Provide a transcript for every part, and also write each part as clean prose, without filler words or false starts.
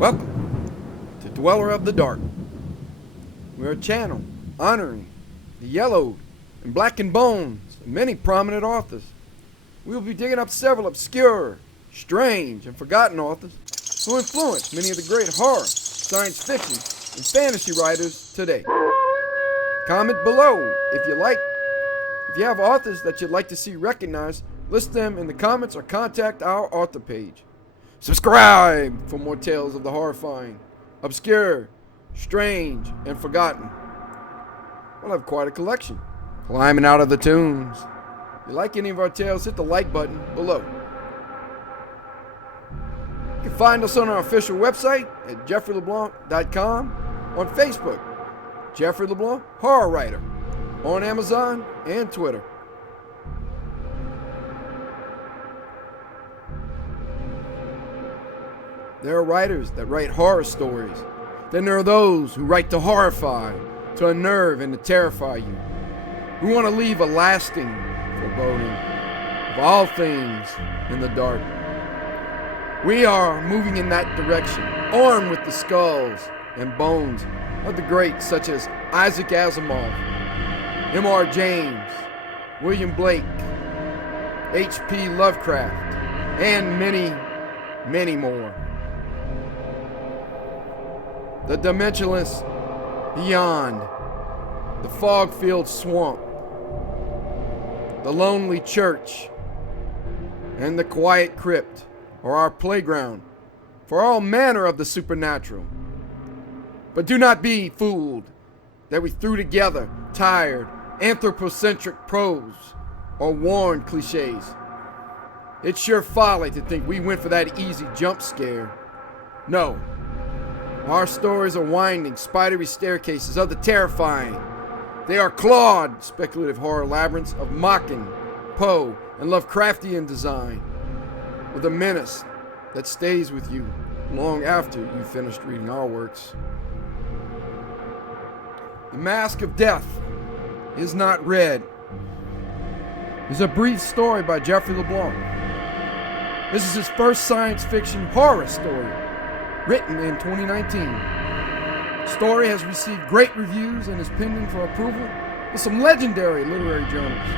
Welcome to Dweller of the Dark. We're a channel honoring the yellowed and blackened bones of many prominent authors. We will be digging up several obscure, strange, and forgotten authors who influenced many of the great horror, science fiction, and fantasy writers today. Comment below if you like. If you have authors that you'd like to see recognized, list them in the comments or contact our author page. Subscribe for more tales of the horrifying, obscure, strange, and forgotten. We'll have quite a collection. Climbing out of the tombs. If you like any of our tales, hit the like button below. You can find us on our official website at jeffreyleblanc.com, on Facebook, Jeffrey LeBlanc, Horror Writer, on Amazon and Twitter. There are writers that write horror stories. Then there are those who write to horrify, to unnerve, and to terrify you. We want to leave a lasting foreboding of all things in the dark. We are moving in that direction, armed with the skulls and bones of the greats such as Isaac Asimov, M.R. James, William Blake, H.P. Lovecraft, and many, many more. The dimensionless beyond, the fog-filled swamp, the lonely church, and the quiet crypt are our playground for all manner of the supernatural. But do not be fooled that we threw together tired, anthropocentric prose or worn clichés. It's sure folly to think we went for that easy jump scare. No. Our stories are winding, spidery staircases of the terrifying. They are clawed, speculative horror labyrinths of Machen, Poe, and Lovecraftian design, with a menace that stays with you long after you've finished reading our works. The Masque of Death is Not Read is a brief story by Jeffrey LeBlanc. This is his first science fiction horror story, written in 2019. The story has received great reviews and is pending for approval with some legendary literary journals.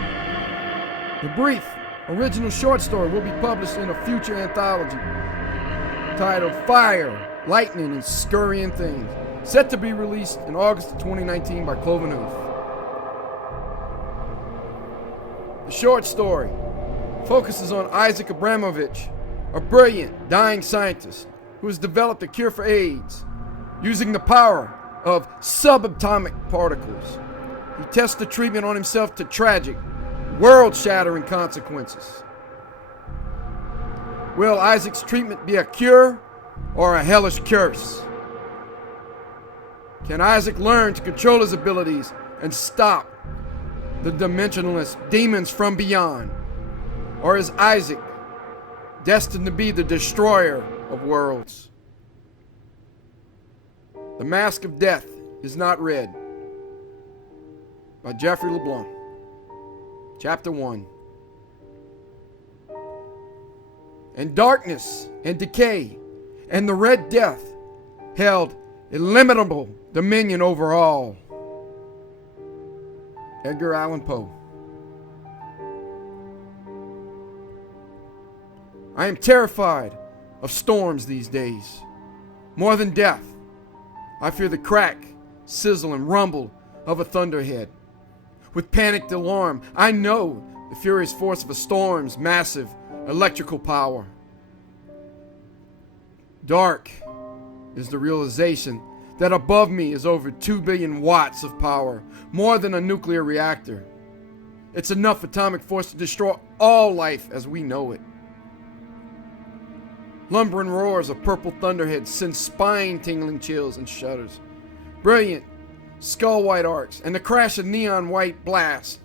The brief, original short story will be published in a future anthology titled Fire, Lightning, and Scurrying Things, set to be released in August of 2019 by Cloven Hoof. The short story focuses on Isaac Asimov, a brilliant, dying scientist who has developed a cure for AIDS using the power of subatomic particles. He tests the treatment on himself to tragic, world-shattering consequences. Will Isaac's treatment be a cure or a hellish curse? Can Isaac learn to control his abilities and stop the dimensionless demons from beyond? Or is Isaac destined to be the destroyer of worlds? The Masque of Death is Not Read by Jeffrey LeBlanc. Chapter 1. And darkness and decay and the Red Death held illimitable dominion over all. Edgar Allan Poe. I am terrified of storms these days. More than death, I fear the crack, sizzle, and rumble of a thunderhead. With panicked alarm, I know the furious force of a storm's massive electrical power. Dark is the realization that above me is over 2 billion watts of power, more than a nuclear reactor. It's enough atomic force to destroy all life as we know it. Lumbering roars of purple thunderheads send spine-tingling chills and shudders. Brilliant, skull-white arcs and the crash of neon-white blasts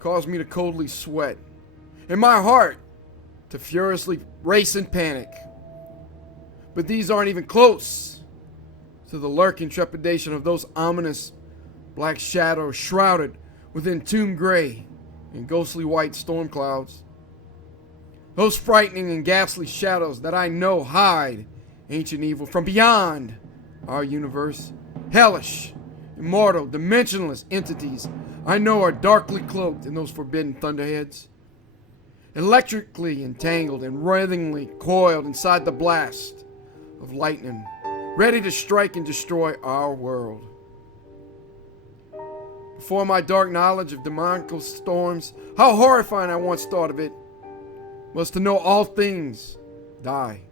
cause me to coldly sweat, and my heart to furiously race in panic. But these aren't even close to the lurking trepidation of those ominous black shadows shrouded within tomb gray and ghostly white storm clouds. Those frightening and ghastly shadows that I know hide ancient evil from beyond our universe. Hellish, immortal, dimensionless entities I know are darkly cloaked in those forbidden thunderheads. Electrically entangled and writhingly coiled inside the blast of lightning, ready to strike and destroy our world. Before my dark knowledge of demonical storms, how horrifying I once thought of it was to know all things die.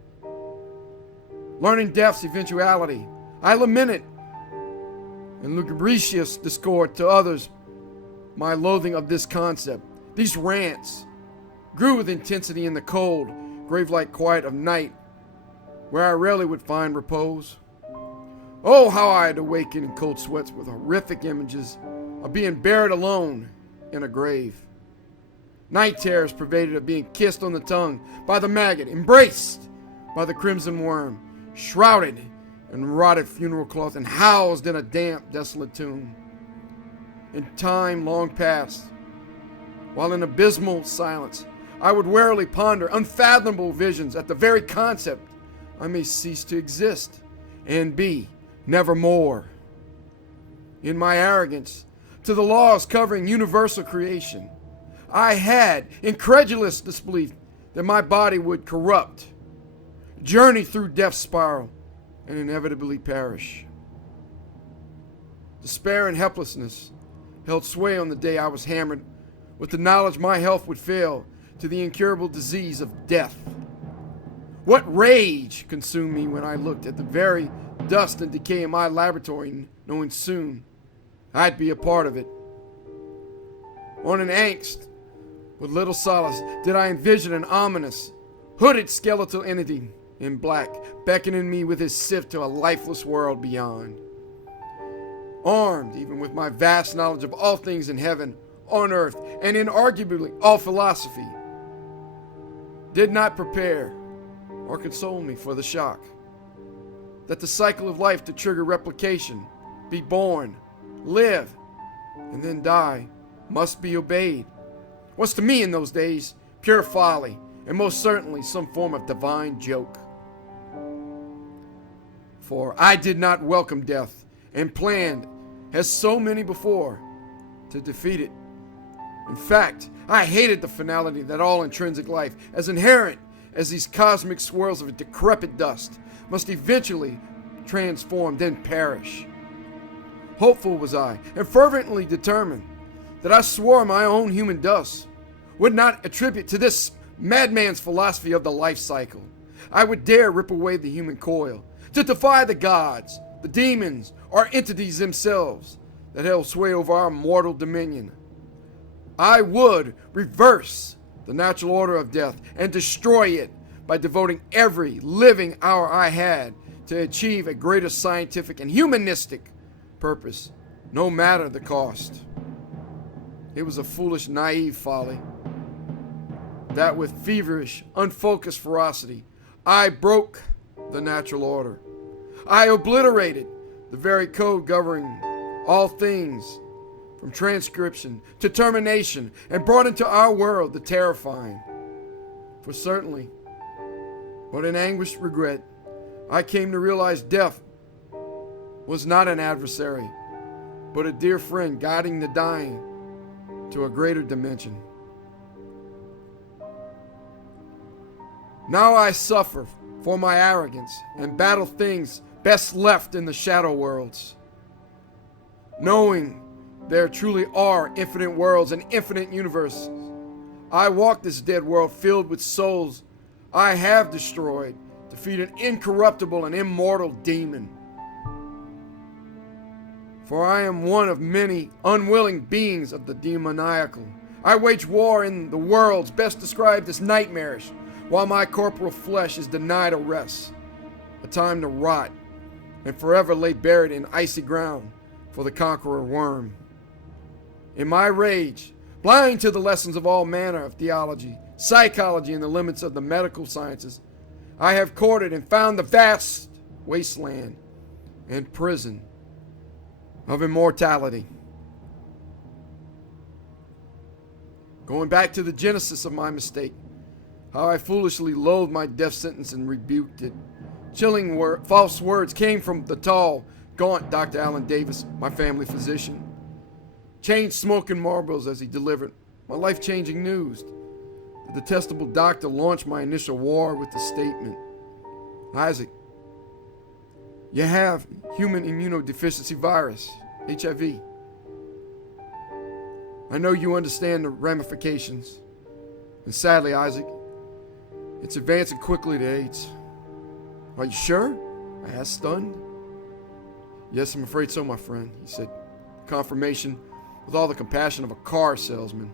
Learning death's eventuality, I lament it, and lugubrious discord to others my loathing of this concept. These rants grew with intensity in the cold, grave-like quiet of night, where I rarely would find repose. Oh, how I had awakened in cold sweats with horrific images of being buried alone in a grave. Night terrors pervaded of being kissed on the tongue by the maggot, embraced by the crimson worm, shrouded in rotted funeral cloth, and housed in a damp, desolate tomb. In time long past, while in abysmal silence, I would warily ponder unfathomable visions at the very concept I may cease to exist and be nevermore. In my arrogance to the laws covering universal creation, I had incredulous disbelief that my body would corrupt, journey through death's spiral, and inevitably perish. Despair and helplessness held sway on the day I was hammered with the knowledge my health would fail to the incurable disease of death. What rage consumed me when I looked at the very dust and decay in my laboratory, knowing soon I'd be a part of it. On an angst, with little solace, did I envision an ominous, hooded skeletal entity in black, beckoning me with his sift to a lifeless world beyond. Armed even with my vast knowledge of all things in heaven, on earth, and inarguably all philosophy, did not prepare or console me for the shock that the cycle of life to trigger replication, be born, live, and then die, must be obeyed, was to me in those days pure folly, and most certainly some form of divine joke. For I did not welcome death, and planned, as so many before, to defeat it. In fact, I hated the finality that all intrinsic life, as inherent as these cosmic swirls of decrepit dust, must eventually transform, then perish. Hopeful was I, and fervently determined, that I swore my own human dust would not attribute to this madman's philosophy of the life cycle. I would dare rip away the human coil, to defy the gods, the demons, or entities themselves that held sway over our mortal dominion. I would reverse the natural order of death and destroy it by devoting every living hour I had to achieve a greater scientific and humanistic purpose, no matter the cost. It was a foolish, naive folly that with feverish, unfocused ferocity, I broke the natural order. I obliterated the very code governing all things, from transcription to termination, and brought into our world the terrifying. For certainly, but in anguished regret, I came to realize death was not an adversary, but a dear friend guiding the dying to a greater dimension. Now I suffer for my arrogance and battle things best left in the shadow worlds. Knowing there truly are infinite worlds and infinite universes, I walk this dead world filled with souls I have destroyed to feed an incorruptible and immortal demon. For I am one of many unwilling beings of the demoniacal. I wage war in the worlds best described as nightmarish, while my corporal flesh is denied a rest, a time to rot, and forever lay buried in icy ground for the conqueror worm. In my rage, blind to the lessons of all manner of theology, psychology, and the limits of the medical sciences, I have courted and found the vast wasteland and prison of immortality. Going back to the genesis of my mistake, how I foolishly loathed my death sentence and rebuked it, Chilling false words came from the tall, gaunt Dr. Allen Davis, my family physician. Chain smoking marbles as he delivered my life-changing news. The detestable doctor launched my initial war with the statement, Isaac, you have human immunodeficiency virus, HIV. I know you understand the ramifications. And sadly, Isaac, it's advancing quickly to AIDS. Are you sure? I asked, stunned. Yes, I'm afraid so, my friend, he said. Confirmation with all the compassion of a car salesman.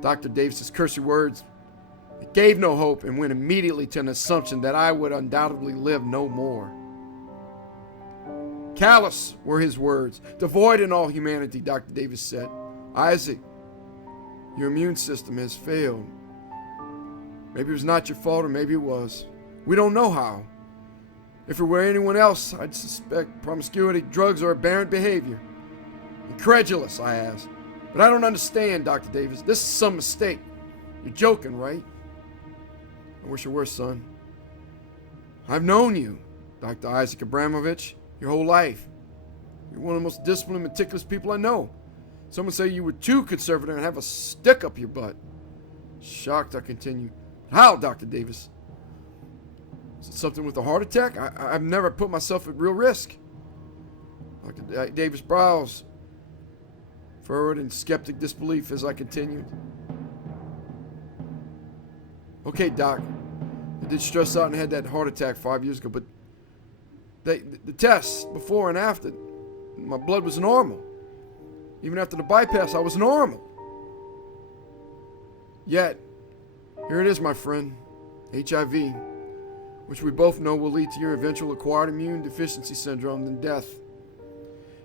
Dr. Davis's cursory words, it gave no hope and went immediately to an assumption that I would undoubtedly live no more. Callous were his words, devoid in all humanity, Dr. Davis said. Isaac, your immune system has failed. Maybe it was not your fault, or maybe it was. We don't know how. If it were anyone else, I'd suspect promiscuity, drugs, or aberrant behavior. Incredulous, I asked. But I don't understand, Dr. Davis. This is some mistake. You're joking, right? I wish it were, son. I've known you, Dr. Isaac Abramovich, your whole life. You're one of the most disciplined, meticulous people I know. Some would say you were too conservative and have a stick up your butt. Shocked, I continued. How, Dr. Davis? Is it something with a heart attack? I've never put myself at real risk. Dr. Davis' brows furrowed in skeptic disbelief as I continued. Okay, Doc. I did stress out and had that heart attack 5 years ago, but the tests before and after, my blood was normal. Even after the bypass, I was normal. Yet, here it is, my friend, HIV, which we both know will lead to your eventual acquired immune deficiency syndrome and death.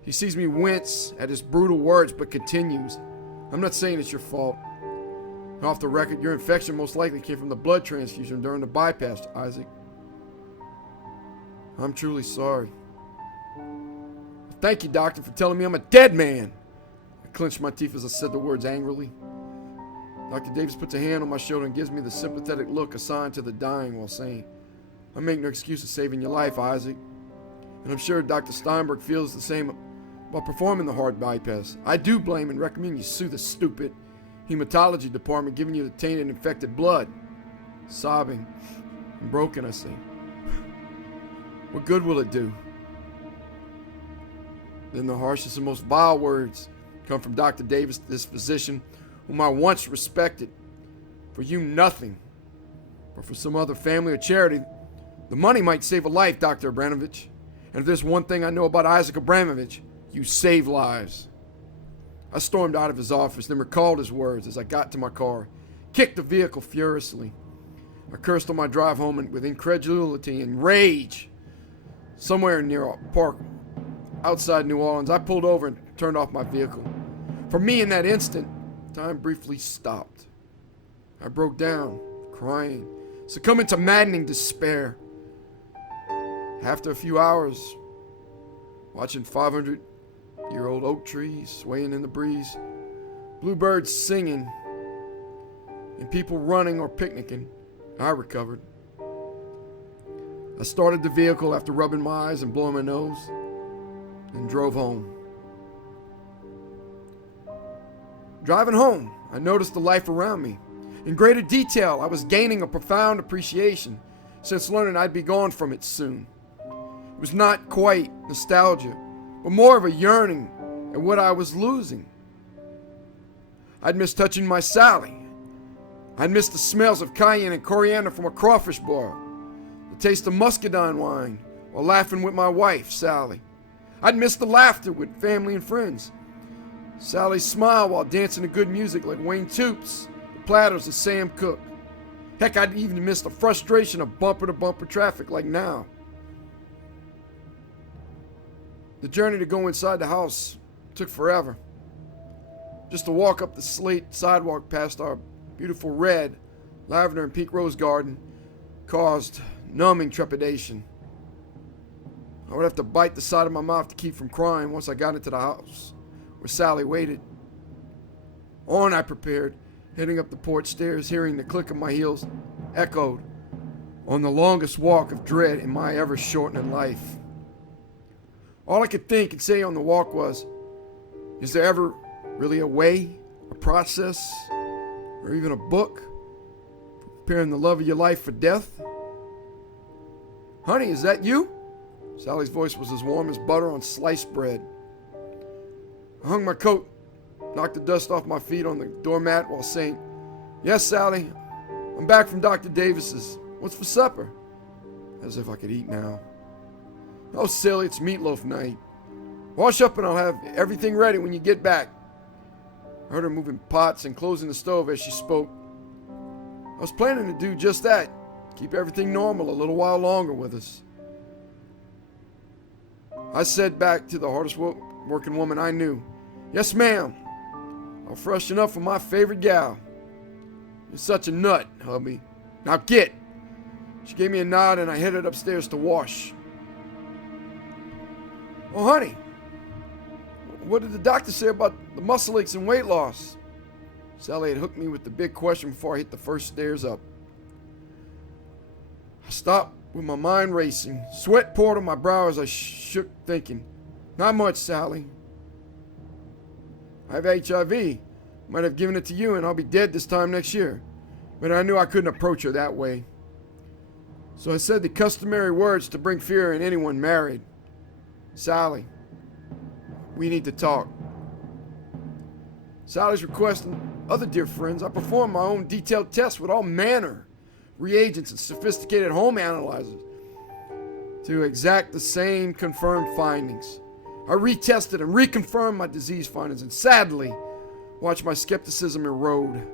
He sees me wince at his brutal words, but continues. I'm not saying it's your fault. Off the record, your infection most likely came from the blood transfusion during the bypass, Isaac. I'm truly sorry. Thank you, doctor, for telling me I'm a dead man. I clenched my teeth as I said the words angrily. Dr. Davis puts a hand on my shoulder and gives me the sympathetic look assigned to the dying while saying, I make no excuse of saving your life, Isaac. And I'm sure Dr. Steinberg feels the same about performing the heart bypass. I do blame and recommend you sue the stupid hematology department giving you the tainted infected blood. Sobbing and broken, I say. What good will it do? Then the harshest and most vile words come from Dr. Davis, this physician whom I once respected. For you, nothing. But for some other family or charity, the money might save a life, Dr. Abramovich. And if there's one thing I know about Isaac Abramovich, you save lives. I stormed out of his office, then recalled his words as I got to my car, kicked the vehicle furiously. I cursed on my drive home with incredulity and rage. Somewhere near a park outside New Orleans, I pulled over and turned off my vehicle. For me, in that instant, time briefly stopped. I broke down, crying, succumbing to maddening despair. After a few hours, watching 500-year-old oak trees swaying in the breeze, bluebirds singing, and people running or picnicking, I recovered. I started the vehicle after rubbing my eyes and blowing my nose, and drove home. Driving home, I noticed the life around me. In greater detail, I was gaining a profound appreciation since learning I'd be gone from it soon. It was not quite nostalgia, but more of a yearning at what I was losing. I'd missed touching my Sally. I'd missed the smells of cayenne and coriander from a crawfish boil, the taste of muscadine wine while laughing with my wife, Sally. I'd missed the laughter with family and friends. Sally's smile while dancing to good music like Wayne Toops, the Platters, and Sam Cooke. Heck, I'd even missed the frustration of bumper-to-bumper traffic like now. The journey to go inside the house took forever. Just to walk up the slate sidewalk past our beautiful red, lavender, and pink rose garden caused numbing trepidation. I would have to bite the side of my mouth to keep from crying once I got into the house where Sally waited. On I prepared, heading up the porch stairs, hearing the click of my heels echoed on the longest walk of dread in my ever-shortening life. All I could think and say on the walk was, is there ever really a way, a process, or even a book for preparing the love of your life for death? Honey, is that you? Sally's voice was as warm as butter on sliced bread. I hung my coat, knocked the dust off my feet on the doormat while saying, yes, Sally, I'm back from Dr. Davis's. What's for supper? As if I could eat now. Oh, silly, it's meatloaf night. Wash up and I'll have everything ready when you get back. I heard her moving pots and closing the stove as she spoke. I was planning to do just that. Keep everything normal a little while longer with us. I said back to the hardest working woman I knew, yes, ma'am. I'll freshen up for my favorite gal. You're such a nut, hubby. Now get. She gave me a nod and I headed upstairs to wash. Oh, honey, what did the doctor say about the muscle aches and weight loss? Sally had hooked me with the big question before I hit the first stairs up. I stopped with my mind racing. Sweat poured on my brow as I shook, thinking, not much, Sally. I have HIV. Might have given it to you and I'll be dead this time next year. But I knew I couldn't approach her that way. So I said the customary words to bring fear in anyone married. Sally, we need to talk. Sally's request and other dear friends, I performed my own detailed tests with all manner reagents and sophisticated home analyzers to exact the same confirmed findings. I retested and reconfirmed my disease findings and sadly watched my skepticism erode.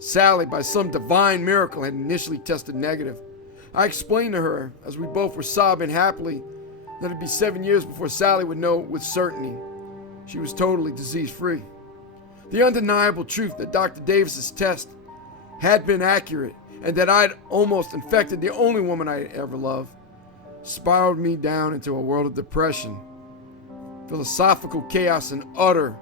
Sally, by some divine miracle, had initially tested negative. I explained to her, as we both were sobbing happily, that it'd be 7 years before Sally would know with certainty she was totally disease-free. The undeniable truth that Dr. Davis's test had been accurate and that I'd almost infected the only woman I ever loved spiraled me down into a world of depression, philosophical chaos, and utter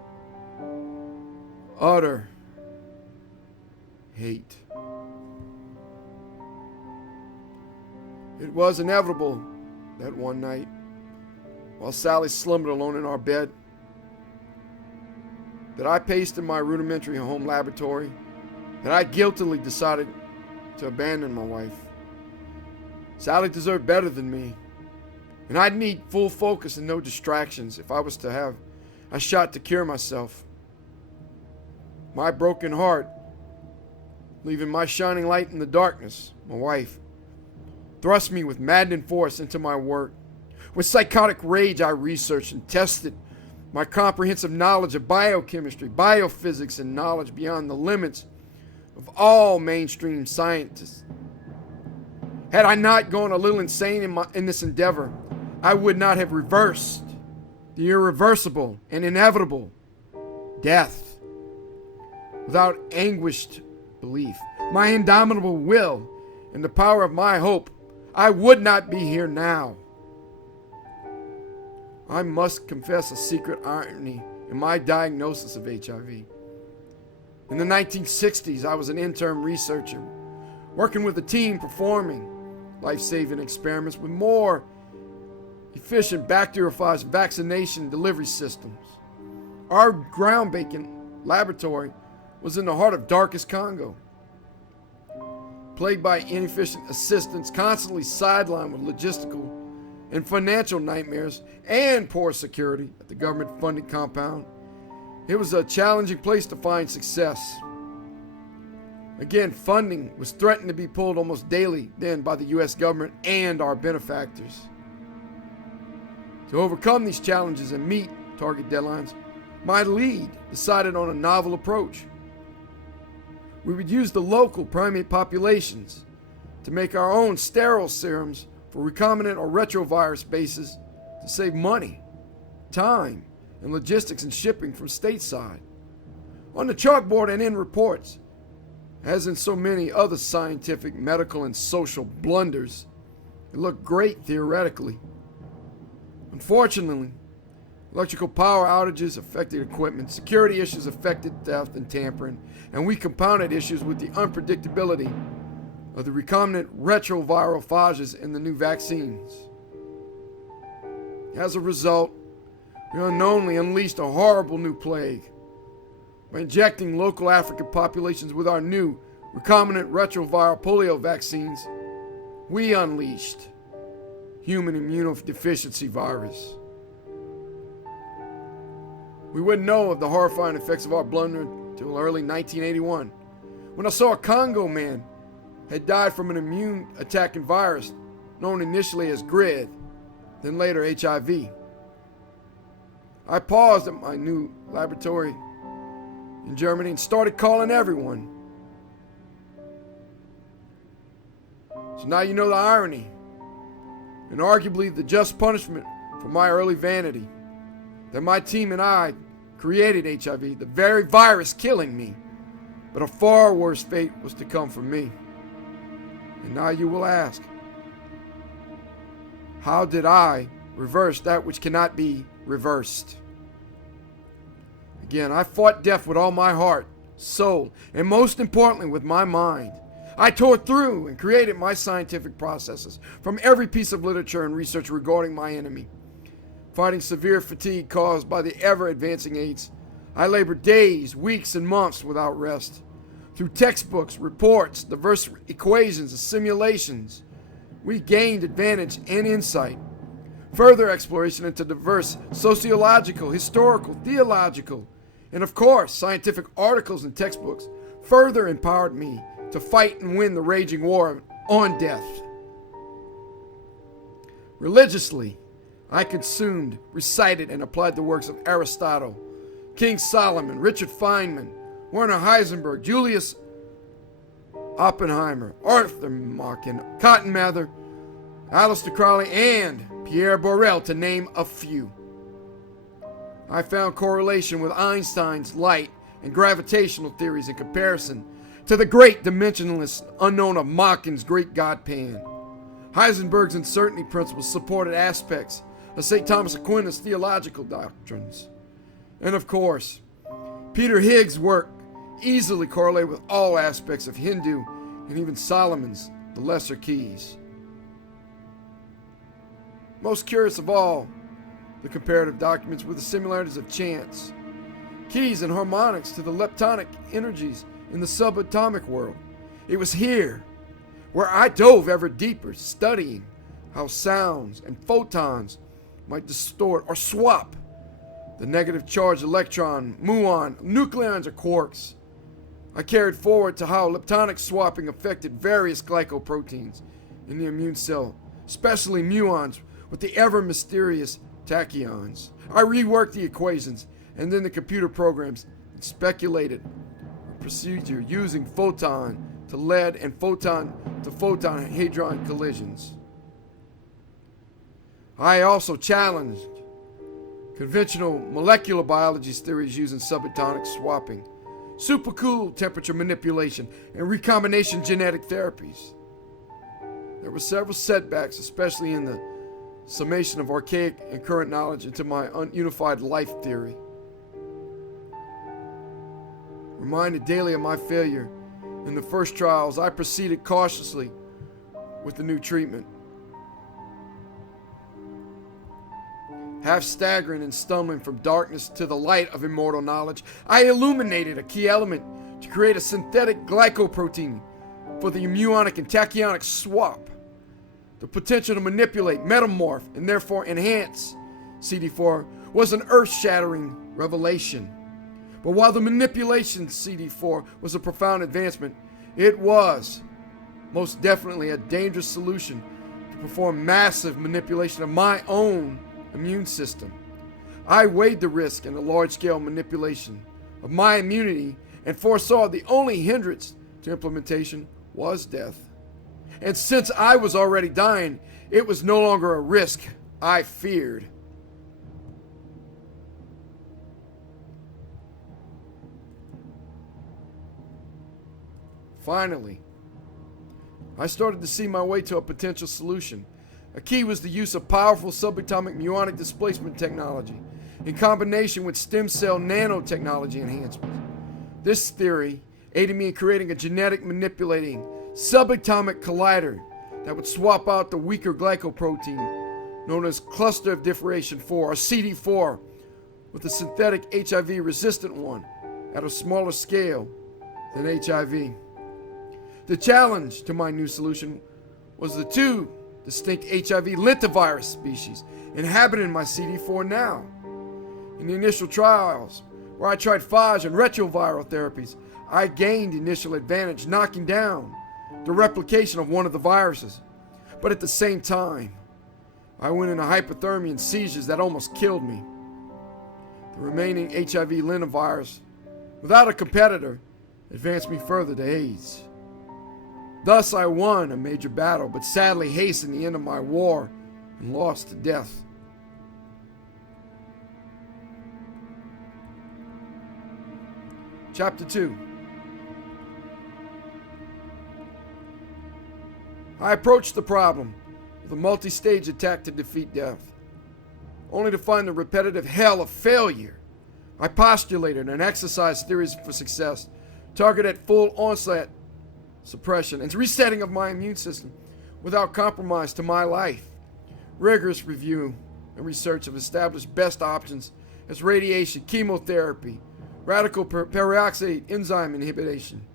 hate. It was inevitable that one night, while Sally slumbered alone in our bed, that I paced in my rudimentary home laboratory, that I guiltily decided to abandon my wife. Sally deserved better than me, and I'd need full focus and no distractions if I was to have a shot to cure myself. My broken heart, leaving my shining light in the darkness, my wife, thrust me with maddening force into my work. With psychotic rage, I researched and tested my comprehensive knowledge of biochemistry, biophysics, and knowledge beyond the limits of all mainstream scientists. Had I not gone a little insane in this endeavor, I would not have reversed the irreversible and inevitable death. Without anguished belief, my indomitable will, and the power of my hope, I would not be here now. I must confess a secret irony in my diagnosis of HIV. In the 1960s, I was an intern researcher, working with a team performing life-saving experiments with more efficient bacteriophage vaccination delivery systems. Our groundbreaking laboratory was in the heart of darkest Congo, plagued by inefficient assistants, constantly sidelined with logistical and financial nightmares, and poor security at the government-funded compound. It was a challenging place to find success. Again, funding was threatened to be pulled almost daily then by the U.S. government and our benefactors. To overcome these challenges and meet target deadlines, my lead decided on a novel approach. We would use the local primate populations to make our own sterile serums for recombinant or retrovirus bases to save money, time, and logistics and shipping from stateside. On the chalkboard and in reports, as in so many other scientific, medical, and social blunders, it looked great theoretically. Unfortunately, electrical power outages affected equipment, security issues affected theft and tampering, and we compounded issues with the unpredictability of the recombinant retroviral phages in the new vaccines. As a result, we unknowingly unleashed a horrible new plague. By injecting local African populations with our new recombinant retroviral polio vaccines, we unleashed human immunodeficiency virus. We wouldn't know of the horrifying effects of our blunder until early 1981, when I saw a Congo man had died from an immune-attacking virus known initially as GRID, then later HIV. I paused at my new laboratory in Germany and started calling everyone. So now you know the irony, and arguably the just punishment for my early vanity, that my team and I created HIV, the very virus killing me, but a far worse fate was to come for me. And now you will ask, how did I reverse that which cannot be reversed? Again, I fought death with all my heart, soul, and most importantly with my mind. I tore through and created my scientific processes from every piece of literature and research regarding my enemy. Fighting severe fatigue caused by the ever-advancing AIDS, I labored days, weeks, and months without rest. Through textbooks, reports, diverse equations, and simulations, we gained advantage and insight. Further exploration into diverse sociological, historical, theological, and of course, scientific articles and textbooks further empowered me to fight and win the raging war on death. Religiously, I consumed, recited, and applied the works of Aristotle, King Solomon, Richard Feynman, Werner Heisenberg, Julius Oppenheimer, Arthur Machen, Cotton Mather, Aleister Crowley, and Pierre Borel, to name a few. I found correlation with Einstein's light and gravitational theories in comparison to the great dimensionless unknown of Machen's great God Pan. Heisenberg's uncertainty principles supported aspects of St. Thomas Aquinas' theological doctrines. And of course, Peter Higgs' work easily correlated with all aspects of Hindu and even Solomon's The Lesser Keys. Most curious of all, the comparative documents were the similarities of chants, keys and harmonics to the leptonic energies in the subatomic world. It was here where I dove ever deeper, studying how sounds and photons might distort or swap the negative charged electron, muon, nucleons, or quarks. I carried forward to how leptonic swapping affected various glycoproteins in the immune cell, especially muons with the ever mysterious tachyons. I reworked the equations and then the computer programs and speculated a procedure using photon to lead and photon to photon hadron collisions. I also challenged conventional molecular biology theories using subatomic swapping, supercooled temperature manipulation, and recombination genetic therapies. There were several setbacks, especially in the summation of archaic and current knowledge into my ununified life theory. Reminded daily of my failure in the first trials, I proceeded cautiously with the new treatment. Half staggering and stumbling from darkness to the light of immortal knowledge, I illuminated a key element to create a synthetic glycoprotein for the muonic and tachyonic swap. The potential to manipulate, metamorph, and therefore enhance CD4 was an earth-shattering revelation. But while the manipulation CD4 was a profound advancement, it was most definitely a dangerous solution to perform massive manipulation of my own immune system. I weighed the risk in a large-scale manipulation of my immunity and foresaw the only hindrance to implementation was death. And since I was already dying, it was no longer a risk I feared. Finally, I started to see my way to a potential solution. A key was the use of powerful subatomic muonic displacement technology in combination with stem cell nanotechnology enhancements. This theory aided me in creating a genetic manipulating subatomic collider that would swap out the weaker glycoprotein known as cluster of differentiation 4, or CD4, with a synthetic HIV-resistant one at a smaller scale than HIV. The challenge to my new solution was the two distinct HIV lentivirus species inhabiting my CD4 now. In the initial trials, where I tried phage and retroviral therapies, I gained initial advantage knocking down the replication of one of the viruses. But at the same time, I went into hypothermia and seizures that almost killed me. The remaining HIV lentivirus, without a competitor, advanced me further to AIDS. Thus I won a major battle, but sadly hastened the end of my war and lost to death. Chapter 2. I approached the problem with a multi-stage attack to defeat death, only to find the repetitive hell of failure. I postulated and exercised theories for success, targeted at full onset suppression and resetting of my immune system without compromise to my life. Rigorous review and research have established best options as radiation, chemotherapy, radical peroxide enzyme inhibition,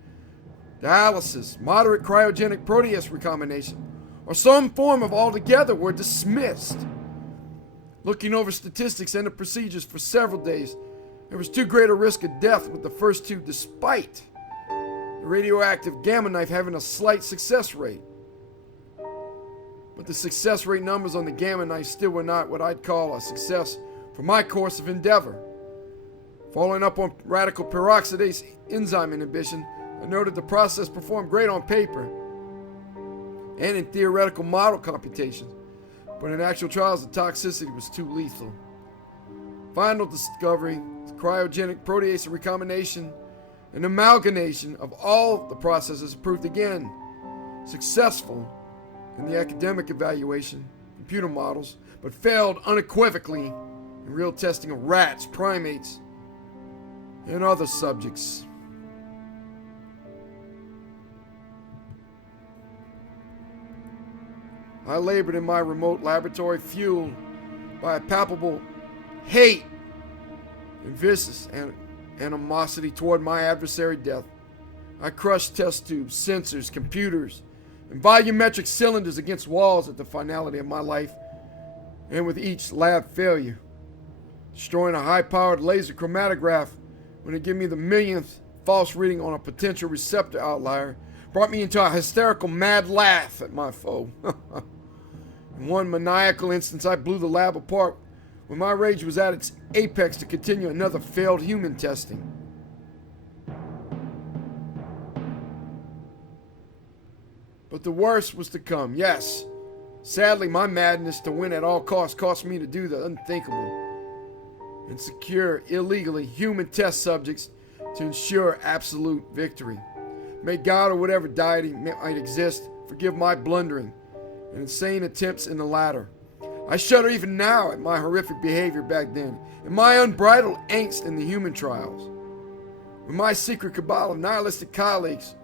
dialysis, moderate cryogenic protease recombination, or some form of altogether were dismissed. Looking over statistics and the procedures for several days, there was too great a risk of death with the first two, despite the radioactive gamma knife having a slight success rate. But the success rate numbers on the gamma knife still were not what I'd call a success for my course of endeavor. Following up on radical peroxidase enzyme inhibition, I noted the process performed great on paper and in theoretical model computations, but in actual trials the toxicity was too lethal. Final discovery, cryogenic protease recombination and amalgamation of all the processes proved again successful in the academic evaluation, computer models, but failed unequivocally in real testing of rats, primates, and other subjects. I labored in my remote laboratory, fueled by a palpable hate and vicious animosity toward my adversary death. I crushed test tubes, sensors, computers, and volumetric cylinders against walls at the finality of my life, and with each lab failure, destroying a high-powered laser chromatograph when it gave me the millionth false reading on a potential receptor outlier, brought me into a hysterical mad laugh at my foe. In one maniacal instance, I blew the lab apart when my rage was at its apex to continue another failed human testing. But the worst was to come. Yes, sadly, my madness to win at all costs cost me to do the unthinkable and secure illegally human test subjects to ensure absolute victory. May God or whatever deity might exist forgive my blundering and insane attempts in the latter. I shudder even now at my horrific behavior back then and my unbridled angst in the human trials. When my secret cabal of nihilistic colleagues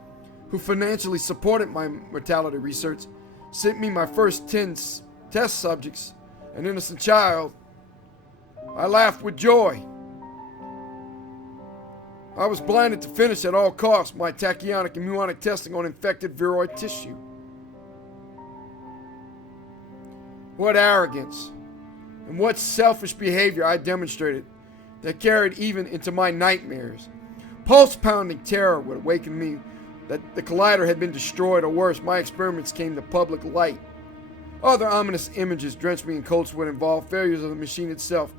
who financially supported my mortality research sent me my first 10 test subjects, an innocent child, I laughed with joy. I was blinded to finish at all costs my tachyonic and muonic testing on infected viroid tissue. What arrogance and what selfish behavior I demonstrated that carried even into my nightmares. Pulse-pounding terror would awaken me that the collider had been destroyed, or worse, my experiments came to public light. Other ominous images drenched me in cold sweat involved failures of the machine itself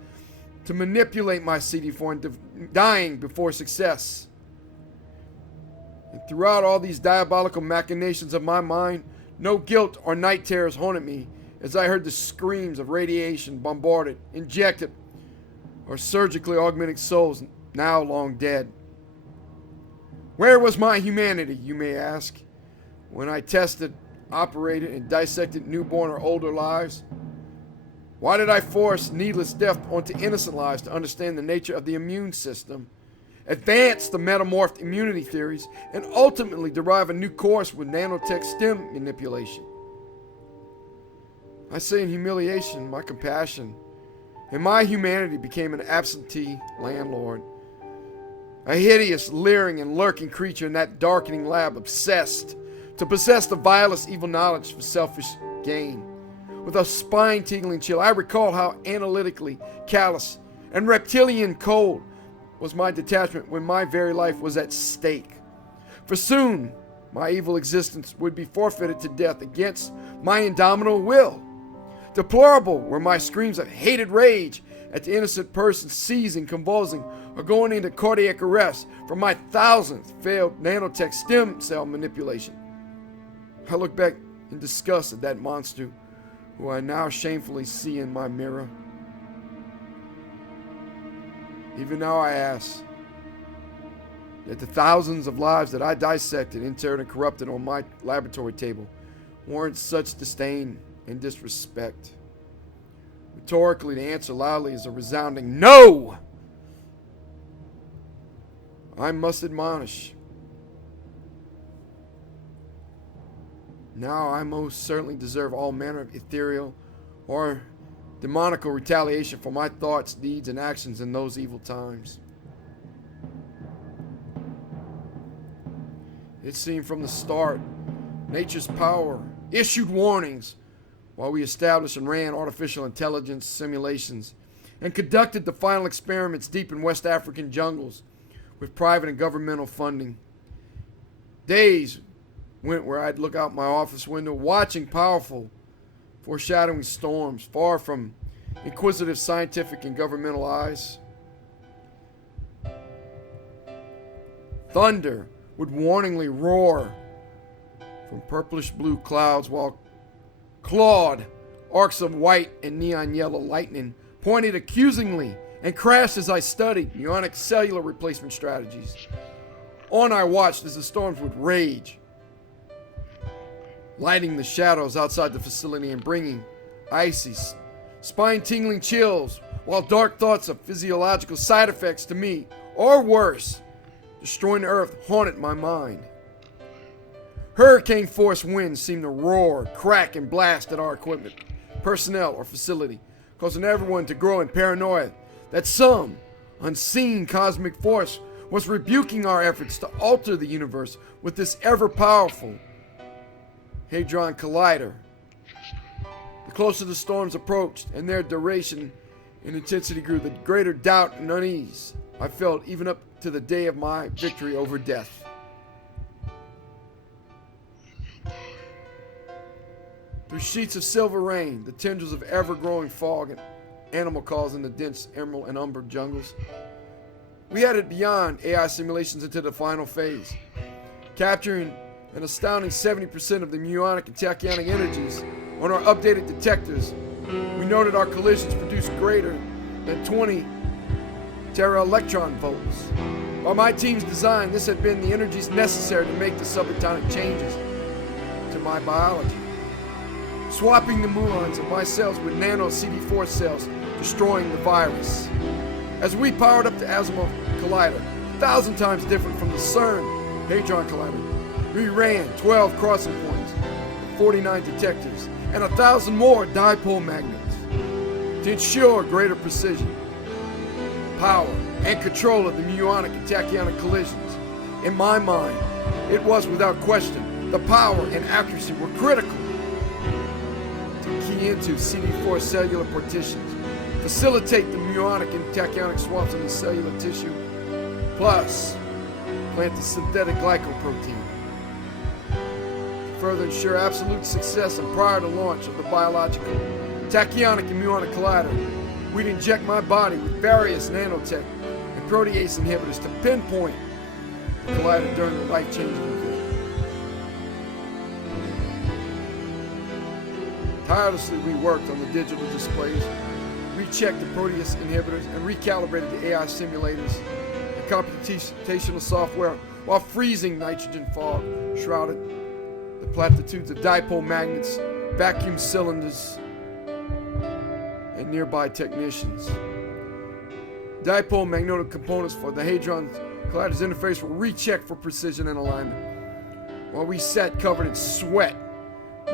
to manipulate my CD4 and dying before success. And throughout all these diabolical machinations of my mind, no guilt or night terrors haunted me as I heard the screams of radiation bombarded, injected, or surgically augmented souls now long dead. Where was my humanity, you may ask, when I tested, operated, and dissected newborn or older lives? Why did I force needless death onto innocent lives to understand the nature of the immune system advance the metamorphed immunity theories, and ultimately derive a new course with nanotech stem manipulation. I say in humiliation, my compassion and my humanity became an absentee landlord. A hideous, leering, and lurking creature in that darkening lab, obsessed to possess the vilest evil knowledge for selfish gain. With a spine-tingling chill, I recall how analytically callous and reptilian cold was my detachment when my very life was at stake. For soon, my evil existence would be forfeited to death against my indomitable will. Deplorable were my screams of hated rage at the innocent person seizing, convulsing, or going into cardiac arrest from my thousandth failed nanotech stem cell manipulation. I look back in disgust at that monster who I now shamefully see in my mirror. Even now I ask, yet the thousands of lives that I dissected, interred, and corrupted on my laboratory table warrant such disdain and disrespect. Rhetorically, the answer loudly is a resounding no! I must admonish. Now I most certainly deserve all manner of ethereal or demonical retaliation for my thoughts, deeds, and actions in those evil times. It seemed from the start, nature's power issued warnings while we established and ran artificial intelligence simulations and conducted the final experiments deep in West African jungles with private and governmental funding. Days went where I'd look out my office window watching powerful, foreshadowing storms far from inquisitive scientific and governmental eyes. Thunder would warningly roar from purplish blue clouds while clawed arcs of white and neon yellow lightning pointed accusingly and crashed as I studied neonic cellular replacement strategies. On I watched as the storms would rage, lighting the shadows outside the facility and bringing icy, spine-tingling chills, while dark thoughts of physiological side effects to me, or worse, destroying the earth, haunted my mind. Hurricane-force winds seemed to roar, crack, and blast at our equipment, personnel, or facility, causing everyone to grow in paranoia that some unseen cosmic force was rebuking our efforts to alter the universe with this ever-powerful Hadron Collider. The closer the storms approached and their duration and intensity grew, the greater doubt and unease I felt even up to the day of my victory over death. Through sheets of silver rain, the tendrils of ever-growing fog and animal calls in the dense emerald and umber jungles, we headed beyond AI simulations into the final phase, capturing an astounding 70% of the muonic and tachyonic energies on our updated detectors. We noted our collisions produced greater than 20 tera-electron volts. By my team's design, this had been the energies necessary to make the subatomic changes to my biology, swapping the muons of my cells with nano CD4 cells, destroying the virus. As we powered up the Asimov Collider, 1,000 times different from the CERN Hadron Collider, we ran 12 crossing points, 49 detectors, and 1,000 more dipole magnets to ensure greater precision, power, and control of the muonic and tachyonic collisions. In my mind, it was without question the power and accuracy were critical to key into CD4 cellular partitions, facilitate the muonic and tachyonic swaps in the cellular tissue, plus plant the synthetic glycoprotein. To further ensure absolute success and prior to launch of the biological tachyonic and muonic collider, we'd inject my body with various nanotech and protease inhibitors to pinpoint the collider during the life-changing event. Tirelessly we worked on the digital displays, rechecked the protease inhibitors, and recalibrated the AI simulators and computational software while freezing nitrogen fog shrouded the platitudes of dipole magnets, vacuum cylinders, and nearby technicians. Dipole magnetic components for the Hadron Collider's interface will recheck for precision and alignment. While we sat covered in sweat,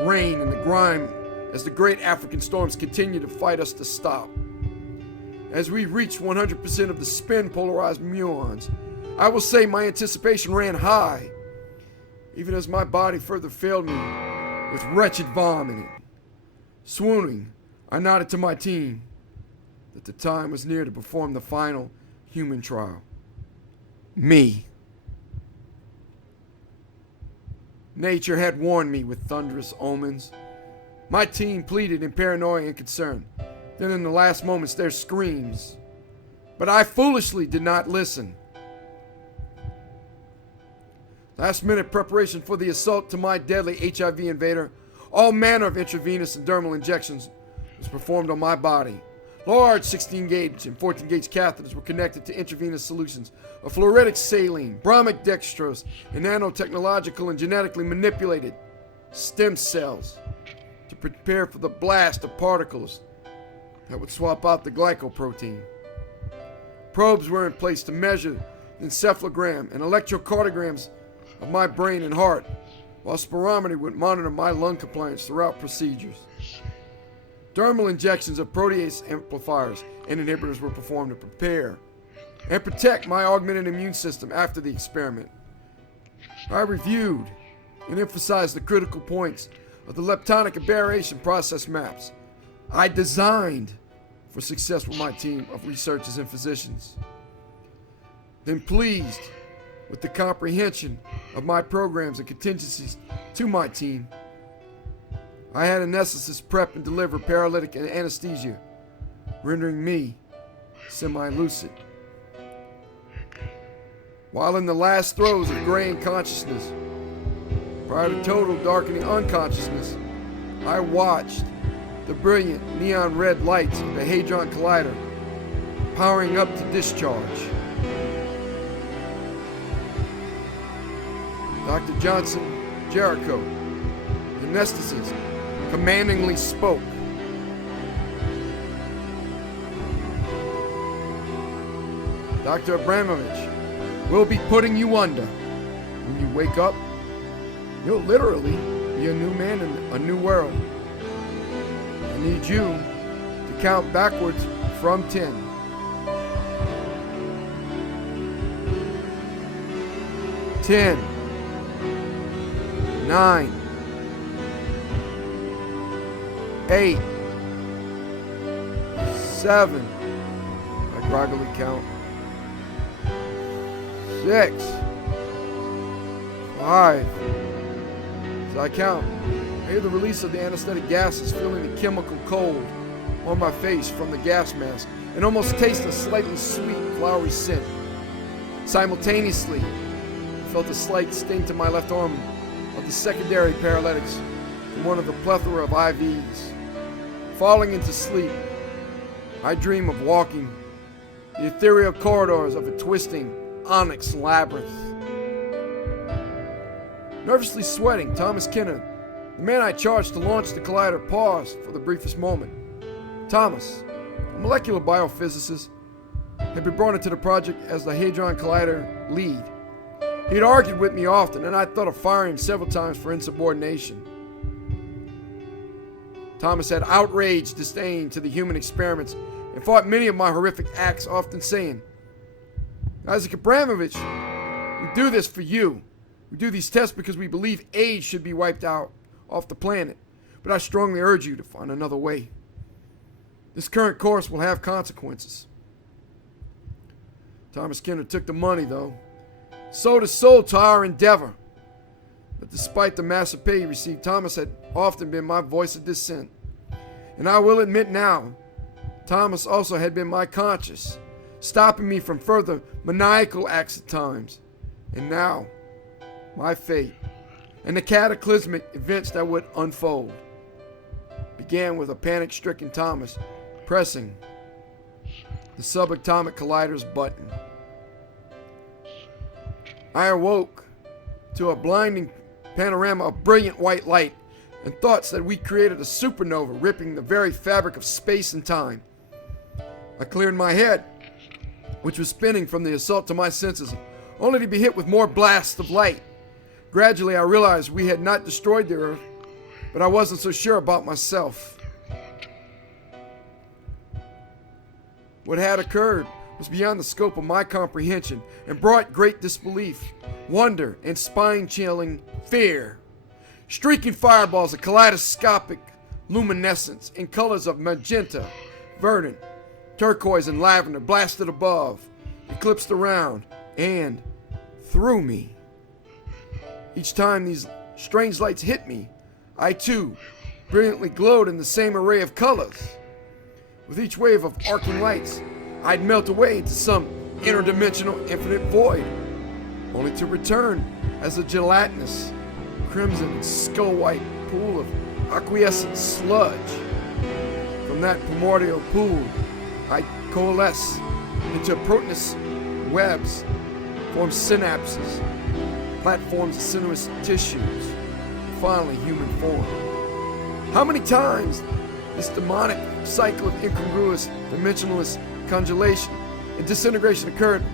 rain, and the grime as the great African storms continue to fight us to stop. As we reached 100% of the spin-polarized muons, I will say my anticipation ran high, even as my body further failed me with wretched vomiting. Swooning, I nodded to my team that the time was near to perform the final human trial. Me. Nature had warned me with thunderous omens. My team pleaded in paranoia and concern. Then in the last moments, their screams. But I foolishly did not listen. Last minute preparation for the assault to my deadly HIV invader. All manner of intravenous and dermal injections was performed on my body. Large 16-gauge and 14-gauge catheters were connected to intravenous solutions of fluoritic saline, bromic dextrose, and nanotechnological and genetically manipulated stem cells to prepare for the blast of particles that would swap out the glycoprotein. Probes were in place to measure the encephalogram and electrocardiograms of my brain and heart, while spirometry would monitor my lung compliance throughout procedures. Dermal injections of protease amplifiers and inhibitors were performed to prepare and protect my augmented immune system after the experiment. I reviewed and emphasized the critical points of the leptonic aberration process maps I designed for success with my team of researchers and physicians. Then, pleased with the comprehension of my programs and contingencies to my team, I had anesthetist prep and deliver paralytic and anesthesia, rendering me semi-lucid. While in the last throes of graying consciousness, prior to total darkening unconsciousness, I watched the brilliant neon red lights of the Hadron Collider powering up to discharge. Dr. Johnson Jericho, the anesthetist, commandingly spoke. Dr. Abramovich, we'll be putting you under. When you wake up, you'll literally be a new man in a new world. I need you to count backwards from 10. 10, 9, 8, 7, I groggily count, 6, 5, as I count, I hear the release of the anesthetic gases, feeling the chemical cold on my face from the gas mask, and almost taste a slightly sweet, flowery scent. Simultaneously, I felt a slight sting to my left arm of the secondary paralytics from one of the plethora of IVs. Falling into sleep, I dream of walking the ethereal corridors of a twisting onyx labyrinth. Nervously sweating, Thomas Kenner, the man I charged to launch the collider, paused for the briefest moment. Thomas, a molecular biophysicist, had been brought into the project as the Hadron Collider lead. He had argued with me often, and I thought of firing him several times for insubordination. Thomas had outraged disdain to the human experiments and fought many of my horrific acts, often saying, Isaac Abramovich, we do this for you. We do these tests because we believe AIDS should be wiped out off the planet, but I strongly urge you to find another way. This current course will have consequences. Thomas Kenner took the money, though, sold his soul to our endeavor. But despite the massive pay he received, Thomas had often been my voice of dissent. And I will admit now, Thomas also had been my conscience, stopping me from further maniacal acts at times. And now, my fate, and the cataclysmic events that would unfold, began with a panic-stricken Thomas pressing the subatomic collider's button. I awoke to a blinding panorama of brilliant white light and thoughts that we created a supernova ripping the very fabric of space and time. I cleared my head, which was spinning from the assault to my senses only to be hit with more blasts of light. Gradually, I realized we had not destroyed the Earth, but I wasn't so sure about myself. What had occurred was beyond the scope of my comprehension and brought great disbelief, wonder, and spine-chilling fear. Streaking fireballs of kaleidoscopic luminescence in colors of magenta, verdant, turquoise, and lavender blasted above, eclipsed around, and through me. Each time these strange lights hit me, I too brilliantly glowed in the same array of colors. With each wave of arcing lights, I'd melt away into some interdimensional infinite void, only to return as a gelatinous, crimson, and skull-white pool of acquiescent sludge. From that primordial pool, I'd coalesce into proteinous webs, form synapses, platforms of sinuous tissues, and finally human form. How many times this demonic cycle of incongruous, dimensionless congelation and disintegration occurred,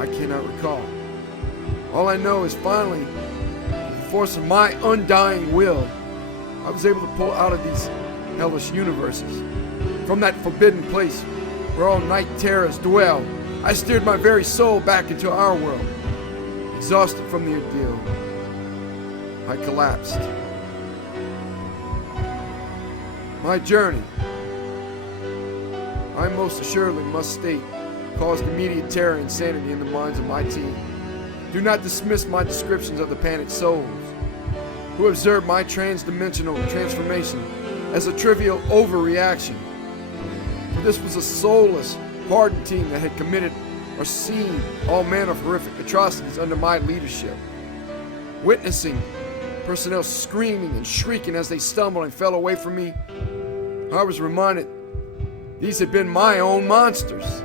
I cannot recall. All I know is finally, with the force of my undying will, I was able to pull out of these hellish universes. From that forbidden place where all night terrors dwell, I steered my very soul back into our world. Exhausted from the ordeal, I collapsed. My journey, I most assuredly must state, caused immediate terror and insanity in the minds of my team. Do not dismiss my descriptions of the panicked souls who observed my trans-dimensional transformation as a trivial overreaction. For this was a soulless, hardened team that had committed or seen all manner of horrific atrocities under my leadership. Witnessing personnel screaming and shrieking as they stumbled and fell away from me, I was reminded these had been my own monsters.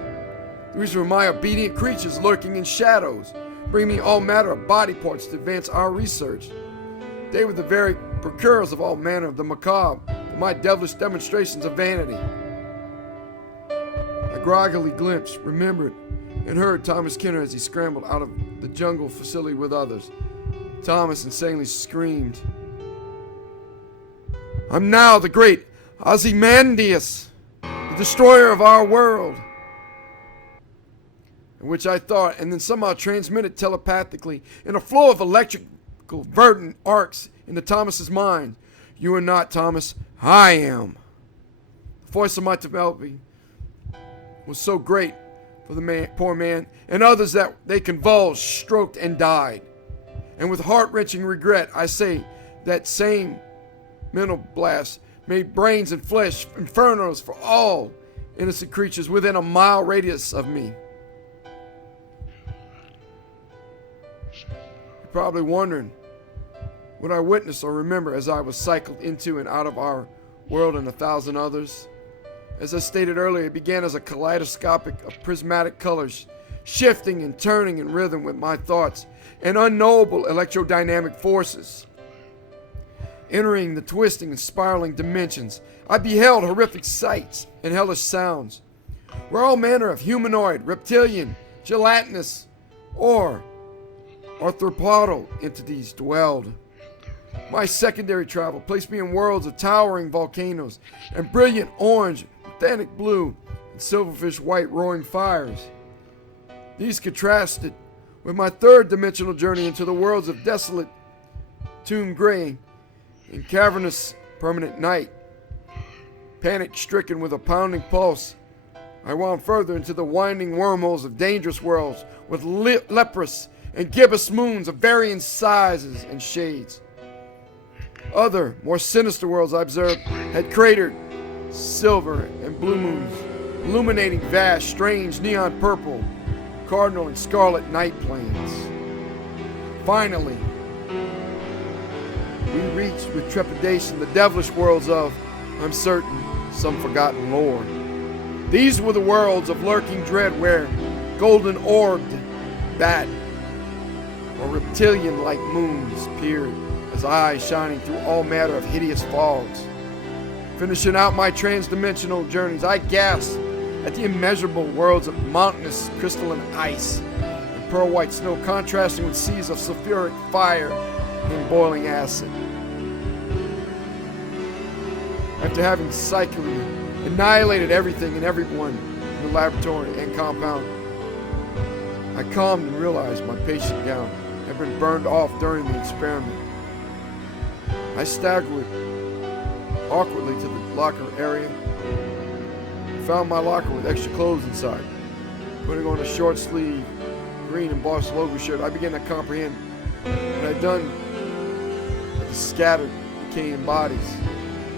These were my obedient creatures lurking in shadows, bringing me all manner of body parts to advance our research. They were the very procurers of all manner of the macabre for my devilish demonstrations of vanity. I groggily glimpsed, remembered, and heard Thomas Kenner as he scrambled out of the jungle facility with others. Thomas insanely screamed, "I'm now the great Ozymandias, the destroyer of our world." In which I thought, and then somehow transmitted telepathically in a flow of electrical verdant arcs into Thomas's mind. "You are not Thomas, I am." The voice of my telepathy was so great for the poor man and others that they convulsed, stroked, and died. And with heart-wrenching regret, I say that same mental blast made brains and flesh infernos for all innocent creatures within a mile radius of me. You're probably wondering what I witnessed or remember as I was cycled into and out of our world and 1,000 others. As I stated earlier, it began as a kaleidoscopic of prismatic colors, shifting and turning in rhythm with my thoughts and unknowable electrodynamic forces. Entering the twisting and spiraling dimensions, I beheld horrific sights and hellish sounds, where all manner of humanoid, reptilian, gelatinous, or arthropodal entities dwelled. My secondary travel placed me in worlds of towering volcanoes and brilliant orange, authentic blue, and silverfish white roaring fires. These contrasted with my third dimensional journey into the worlds of desolate, tomb gray, and cavernous permanent night. Panic-stricken with a pounding pulse, I wound further into the winding wormholes of dangerous worlds with leprous and gibbous moons of varying sizes and shades. Other, more sinister worlds I observed had cratered silver and blue moons, illuminating vast, strange neon purple, cardinal and scarlet night plains. Finally, we reached with trepidation the devilish worlds of, I'm certain, some forgotten lore. These were the worlds of lurking dread where golden-orbed bat or reptilian-like moons peered as eyes shining through all manner of hideous fogs. Finishing out my trans-dimensional journeys, I gasped at the immeasurable worlds of mountainous crystalline ice and pearl white snow contrasting with seas of sulfuric fire and boiling acid. After having psychically annihilated everything and everyone in the laboratory and compound, I calmed and realized my patient gown had been burned off during the experiment. I staggered awkwardly to the locker area and found my locker with extra clothes inside. Putting on a short sleeve, green embossed logo shirt, I began to comprehend what I'd done with the scattered, decaying bodies.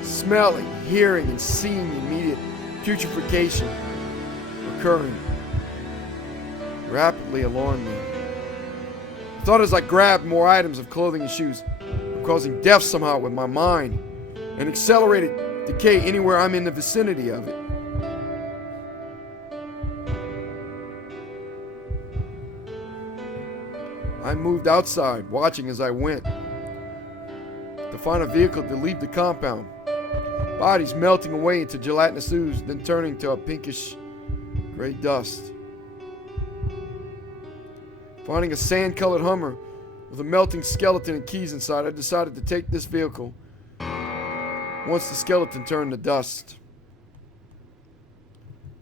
Smelling, hearing, and seeing the immediate putrefaction occurring rapidly alarmed me. I thought as I grabbed more items of clothing and shoes, I'm causing death somehow with my mind, and accelerated decay anywhere I'm in the vicinity of it. I moved outside, watching as I went, to find a vehicle to leave the compound. Bodies melting away into gelatinous ooze, then turning to a pinkish gray dust. Finding a sand-colored Hummer with a melting skeleton and keys inside, I decided to take this vehicle once the skeleton turned to dust.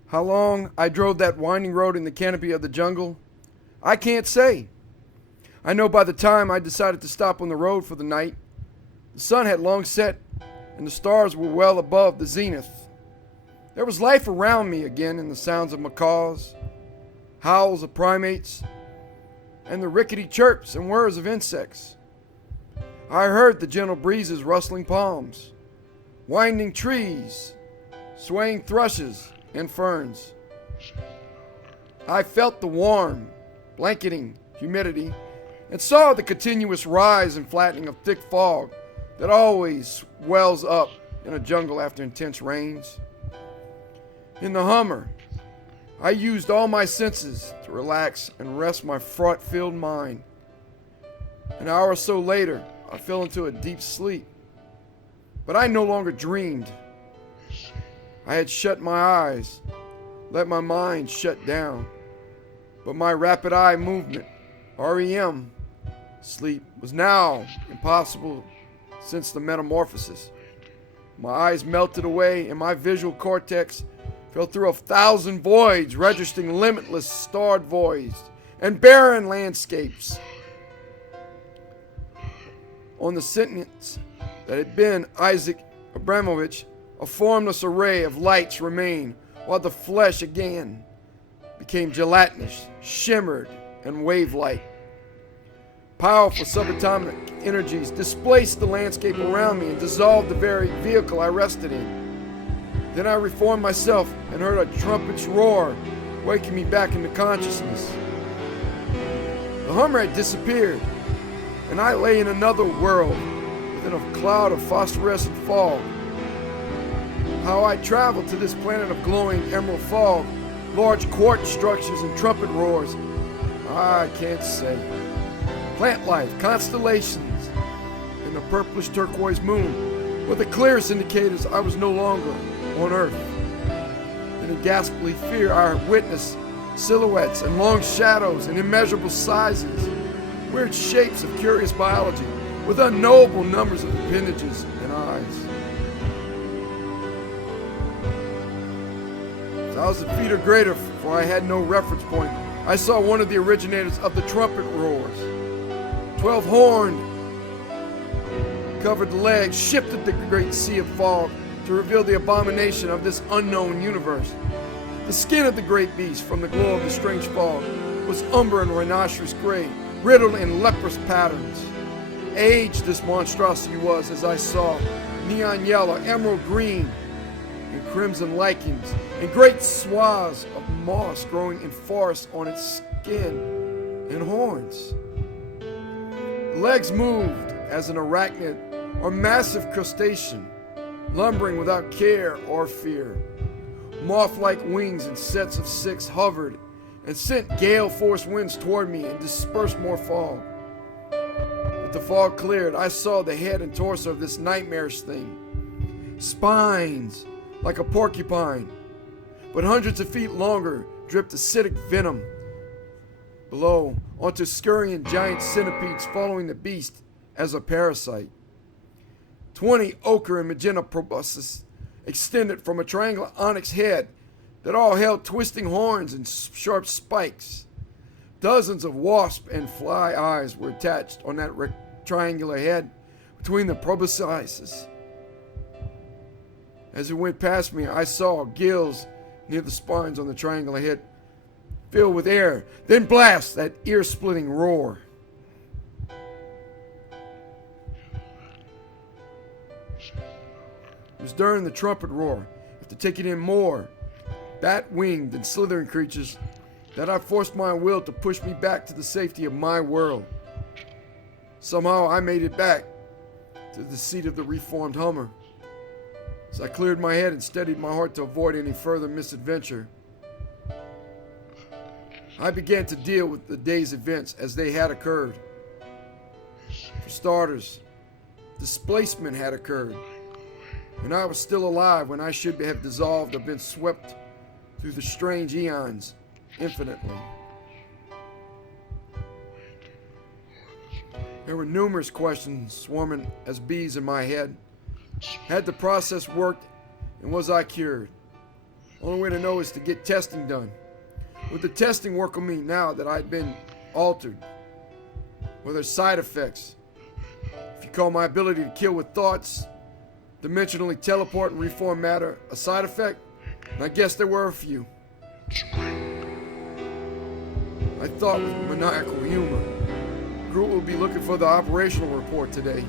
How long I drove that winding road in the canopy of the jungle, I can't say. I know by the time I decided to stop on the road for the night, the sun had long set and the stars were well above the zenith. There was life around me again in the sounds of macaws, howls of primates, and the rickety chirps and whirs of insects. I heard the gentle breezes rustling palms, winding trees, swaying thrushes and ferns. I felt the warm, blanketing humidity and saw the continuous rise and flattening of thick fog that always wells up in a jungle after intense rains. In the Hummer, I used all my senses to relax and rest my fraught-filled mind. An hour or so later, I fell into a deep sleep. But I no longer dreamed. I had shut my eyes, let my mind shut down. But my rapid eye movement, REM, sleep, was now impossible since the metamorphosis. My eyes melted away and my visual cortex fell through 1,000 voids, registering limitless starred voids and barren landscapes. On the sentence that had been Isaac Asimov, a formless array of lights remained, while the flesh again became gelatinous, shimmered, and wave-like. Powerful subatomic energies displaced the landscape around me and dissolved the very vehicle I rested in. Then I reformed myself and heard a trumpet's roar, waking me back into consciousness. The Hummer had disappeared, and I lay in another world within a cloud of phosphorescent fog. How I traveled to this planet of glowing emerald fog, large quartz structures and trumpet roars, I can't say. Plant life, constellations, and the purplish turquoise moon were the clearest indicators I was no longer on Earth. In a ghastly fear, I witnessed silhouettes and long shadows and immeasurable sizes, weird shapes of curious biology with unknowable numbers of appendages and eyes. 1,000 feet or greater, for I had no reference point, I saw one of the originators of the trumpet roars. 12 horned, covered legs shifted the great sea of fog to reveal the abomination of this unknown universe. The skin of the great beast, from the glow of the strange fog, was umber and rhinoceros gray, riddled in leprous patterns. Aged this monstrosity was, as I saw, neon yellow, emerald green, and crimson lichens, and great swaths of moss growing in forests on its skin and horns. The legs moved as an arachnid or massive crustacean, lumbering without care or fear. Moth-like wings in sets of 6 hovered and sent gale-force winds toward me and dispersed more fog. But the fog cleared. I saw the head and torso of this nightmarish thing. Spines, like a porcupine, but hundreds of feet longer, dripped acidic venom. below, onto scurrying giant centipedes following the beast as a parasite. 20 ochre and magenta proboscis extended from a triangular onyx head that all held twisting horns and sharp spikes. Dozens of wasp and fly eyes were attached on that triangular head between the proboscises. As it went past me, I saw gills near the spines on the triangular head filled with air, then blast that ear-splitting roar. It was during the trumpet roar, after taking in more bat-winged and slithering creatures, that I forced my will to push me back to the safety of my world. Somehow I made it back to the seat of the reformed Hummer. As I cleared my head and steadied my heart to avoid any further misadventure, I began to deal with the day's events as they had occurred. For starters, displacement had occurred, and I was still alive when I should have dissolved or been swept through the strange eons infinitely. There were numerous questions swarming as bees in my head. Had the process worked, and was I cured? Only way to know is to get testing done. Would the testing work on me now that I'd been altered? Were there side effects? If you call my ability to kill with thoughts, dimensionally teleport and reform matter a side effect, and I guess there were a few. I thought with maniacal humor. Groot will be looking for the operational report today.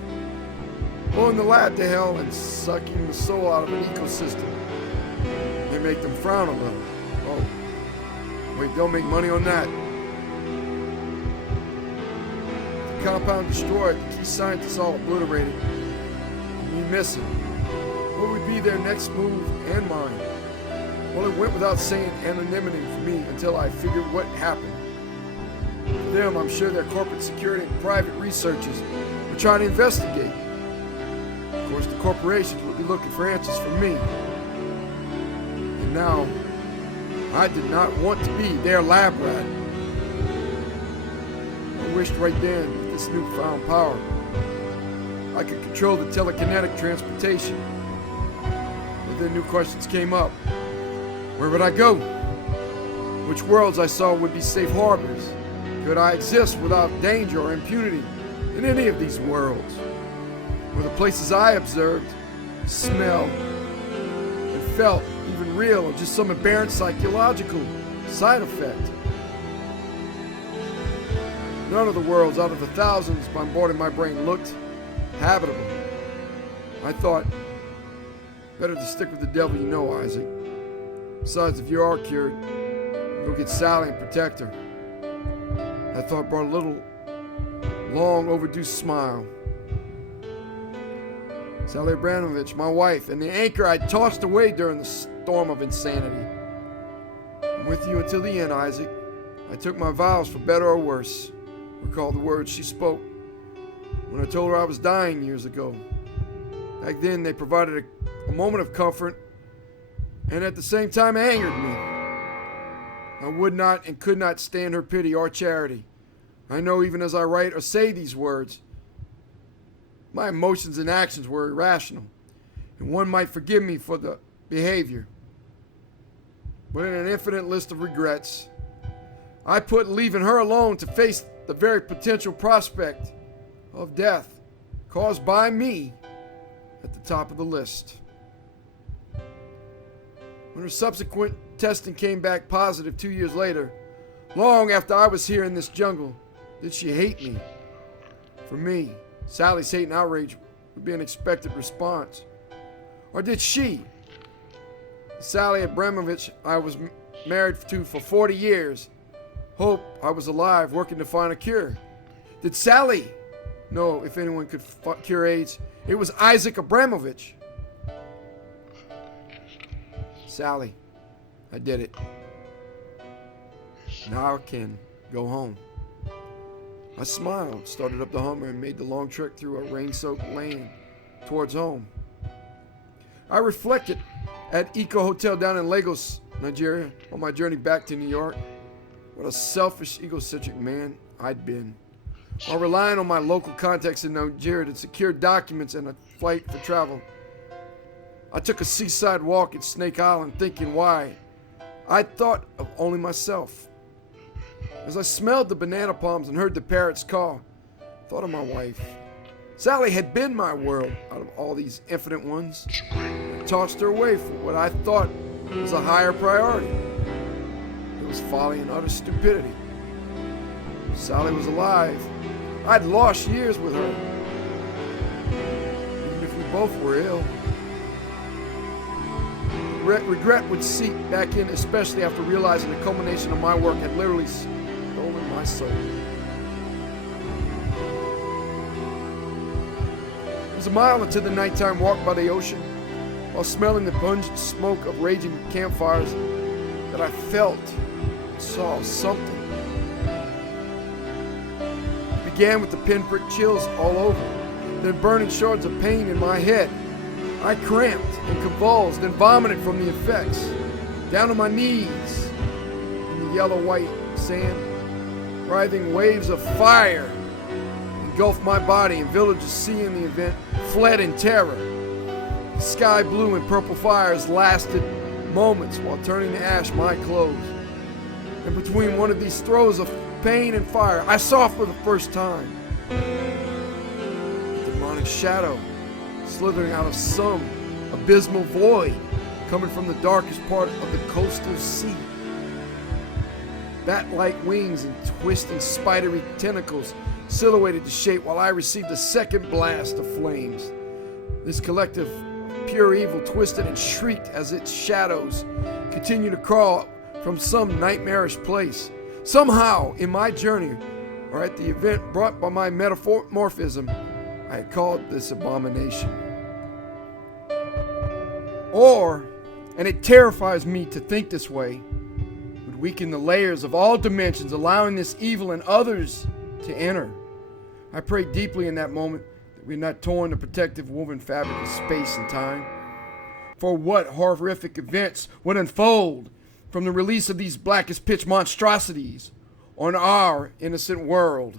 Blowing the lab to hell and sucking the soul out of an ecosystem. They make them frown a little. Oh, wait, they'll make money on that. The compound destroyed, the key scientists all obliterated. Me missing. What would be their next move and mine? Well, it went without saying anonymity for me until I figured what happened. For them, I'm sure their corporate security and private researchers were trying to investigate. Of course, the corporations would be looking for answers from me. And now, I did not want to be their lab rat. I wished right then, with this newfound power, I could control the telekinetic transportation. But then new questions came up. Where would I go? Which worlds I saw would be safe harbors? Could I exist without danger or impunity in any of these worlds? Were the places I observed, smelled, and felt even real, or just some aberrant psychological side effect? None of the worlds out of the thousands bombarding my brain looked habitable. I thought, better to stick with the devil you know, Isaac. Besides, if you are cured, go get Sally and protect her. That thought brought a little, long overdue smile. Sally Abramovich, my wife, and the anchor I tossed away during the storm of insanity. I'm with you until the end, Isaac. I took my vows for better or worse. Recall the words she spoke when I told her I was dying years ago. Back then, they provided a moment of comfort and at the same time angered me. I would not and could not stand her pity or charity. I know even as I write or say these words, my emotions and actions were irrational, and one might forgive me for the behavior. But in an infinite list of regrets, I put leaving her alone to face the very potential prospect of death caused by me at the top of the list. When her subsequent testing came back positive 2 years later, long after I was here in this jungle, did she hate me? For me, Sally's hate and outrage would be an expected response. Or did she, Sally Abramovich I was married to for 40 years, hope I was alive working to find a cure? Did Sally know if anyone could cure AIDS, it was Isaac Abramovich? Sally, I did it. Now I can go home. I smiled, started up the Hummer, and made the long trek through a rain-soaked lane towards home. I reflected at Eco Hotel down in Lagos, Nigeria, on my journey back to New York, What a selfish, egocentric man I'd been. While relying on my local contacts in Nigeria to secure documents and a flight for travel, I took a seaside walk at Snake Island thinking why I thought of only myself. As I smelled the banana palms and heard the parrots call, I thought of my wife. Sally had been my world out of all these infinite ones. I tossed her away for what I thought was a higher priority. It was folly and utter stupidity. If Sally was alive, I'd lost years with her. Even if we both were ill. Regret would seep back in, especially after realizing the culmination of my work had literally stolen my soul. It was a mile into the nighttime walk by the ocean, while smelling the pungent smoke of raging campfires, that I felt and saw something. It began with the pinprick chills all over, then burning shards of pain in my head. I cramped and convulsed and vomited from the effects, down on my knees in the yellow-white sand. Writhing waves of fire engulfed my body, and villagers seeing the event fled in terror. The sky blue and purple fires lasted moments while turning to ash my clothes. And between one of these throes of pain and fire, I saw for the first time a demonic shadow slithering out of some abysmal void coming from the darkest part of the coastal sea. Bat-like wings and twisting spidery tentacles silhouetted the shape while I received a second blast of flames. This collective pure evil twisted and shrieked as its shadows continued to crawl from some nightmarish place. Somehow, in my journey, or at the event brought by my metamorphism, I had called this abomination. And it terrifies me to think this way, would weaken the layers of all dimensions, allowing this evil and others to enter. I prayed deeply in that moment that we had not torn the protective woven fabric of space and time. For what horrific events would unfold from the release of these blackest pitch monstrosities on our innocent world?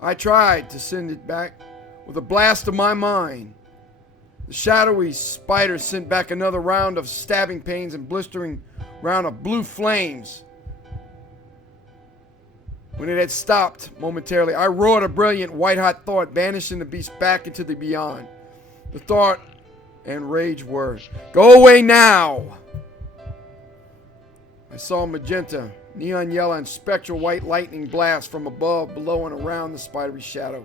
I tried to send it back with a blast of my mind. The shadowy spider sent back another round of stabbing pains and blistering round of blue flames. When it had stopped momentarily, I roared a brilliant white-hot thought, banishing the beast back into the beyond. The thought and rage were, "Go away now!" I saw magenta, neon yellow, and spectral white lightning blast from above, below, and around the spidery shadow.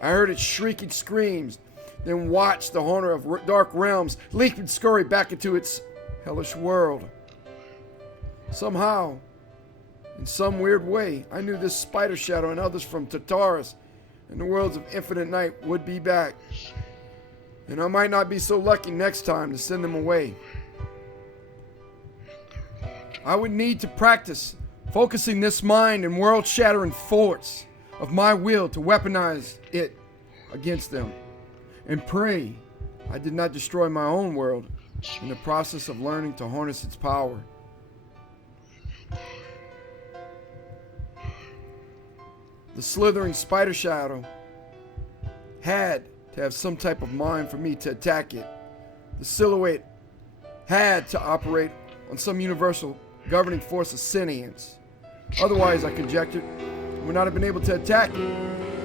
I heard its shrieking screams, then watched the haunter of dark realms leap and scurry back into its hellish world. Somehow, in some weird way, I knew this spider shadow and others from Tartarus and the worlds of infinite night would be back. And I might not be so lucky next time to send them away. I would need to practice focusing this mind and world-shattering force of my will to weaponize it against them, and pray I did not destroy my own world in the process of learning to harness its power. The slithering spider shadow had to have some type of mind for me to attack it. The silhouette had to operate on some universal governing force of sentience. Otherwise, I conjectured, I would not have been able to attack it.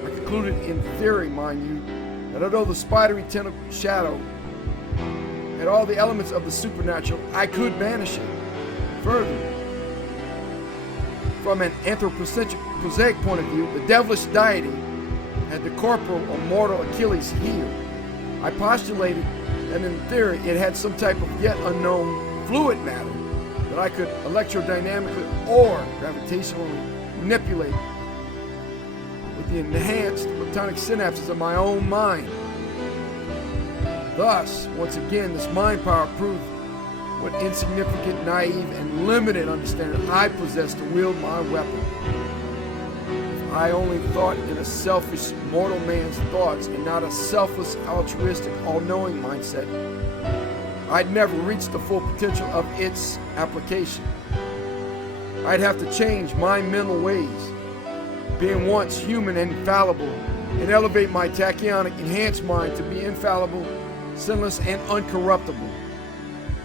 I concluded, in theory, mind you, that although the spidery tentacle shadow had all the elements of the supernatural, I could banish it. Further, from an anthropocentric prosaic point of view, the devilish deity had the corporal or mortal Achilles heel. I postulated that in theory it had some type of yet unknown fluid matter that I could electrodynamically or gravitationally manipulate with the enhanced photonic synapses of my own mind. Thus, once again, this mind power proved what insignificant, naive, and limited understanding I possessed to wield my weapon. If I only thought in a selfish, mortal man's thoughts and not a selfless, altruistic, all-knowing mindset, I'd never reached the full potential of its application. I'd have to change my mental ways, being once human and infallible, and elevate my tachyonic enhanced mind to be infallible, sinless, and uncorruptible.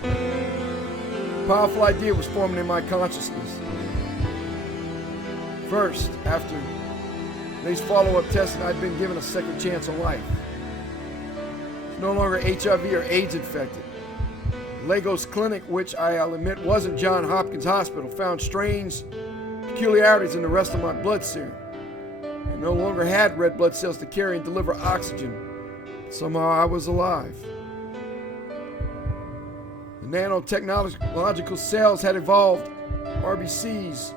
A powerful idea was forming in my consciousness. First, after these follow-up testing, I'd been given a second chance on life. I was no longer HIV or AIDS infected. Lagos Clinic, which I'll admit wasn't Johns Hopkins Hospital, found strange peculiarities in the rest of my blood serum. I no longer had red blood cells to carry and deliver oxygen. Somehow I was alive. The nanotechnological cells had evolved RBCs,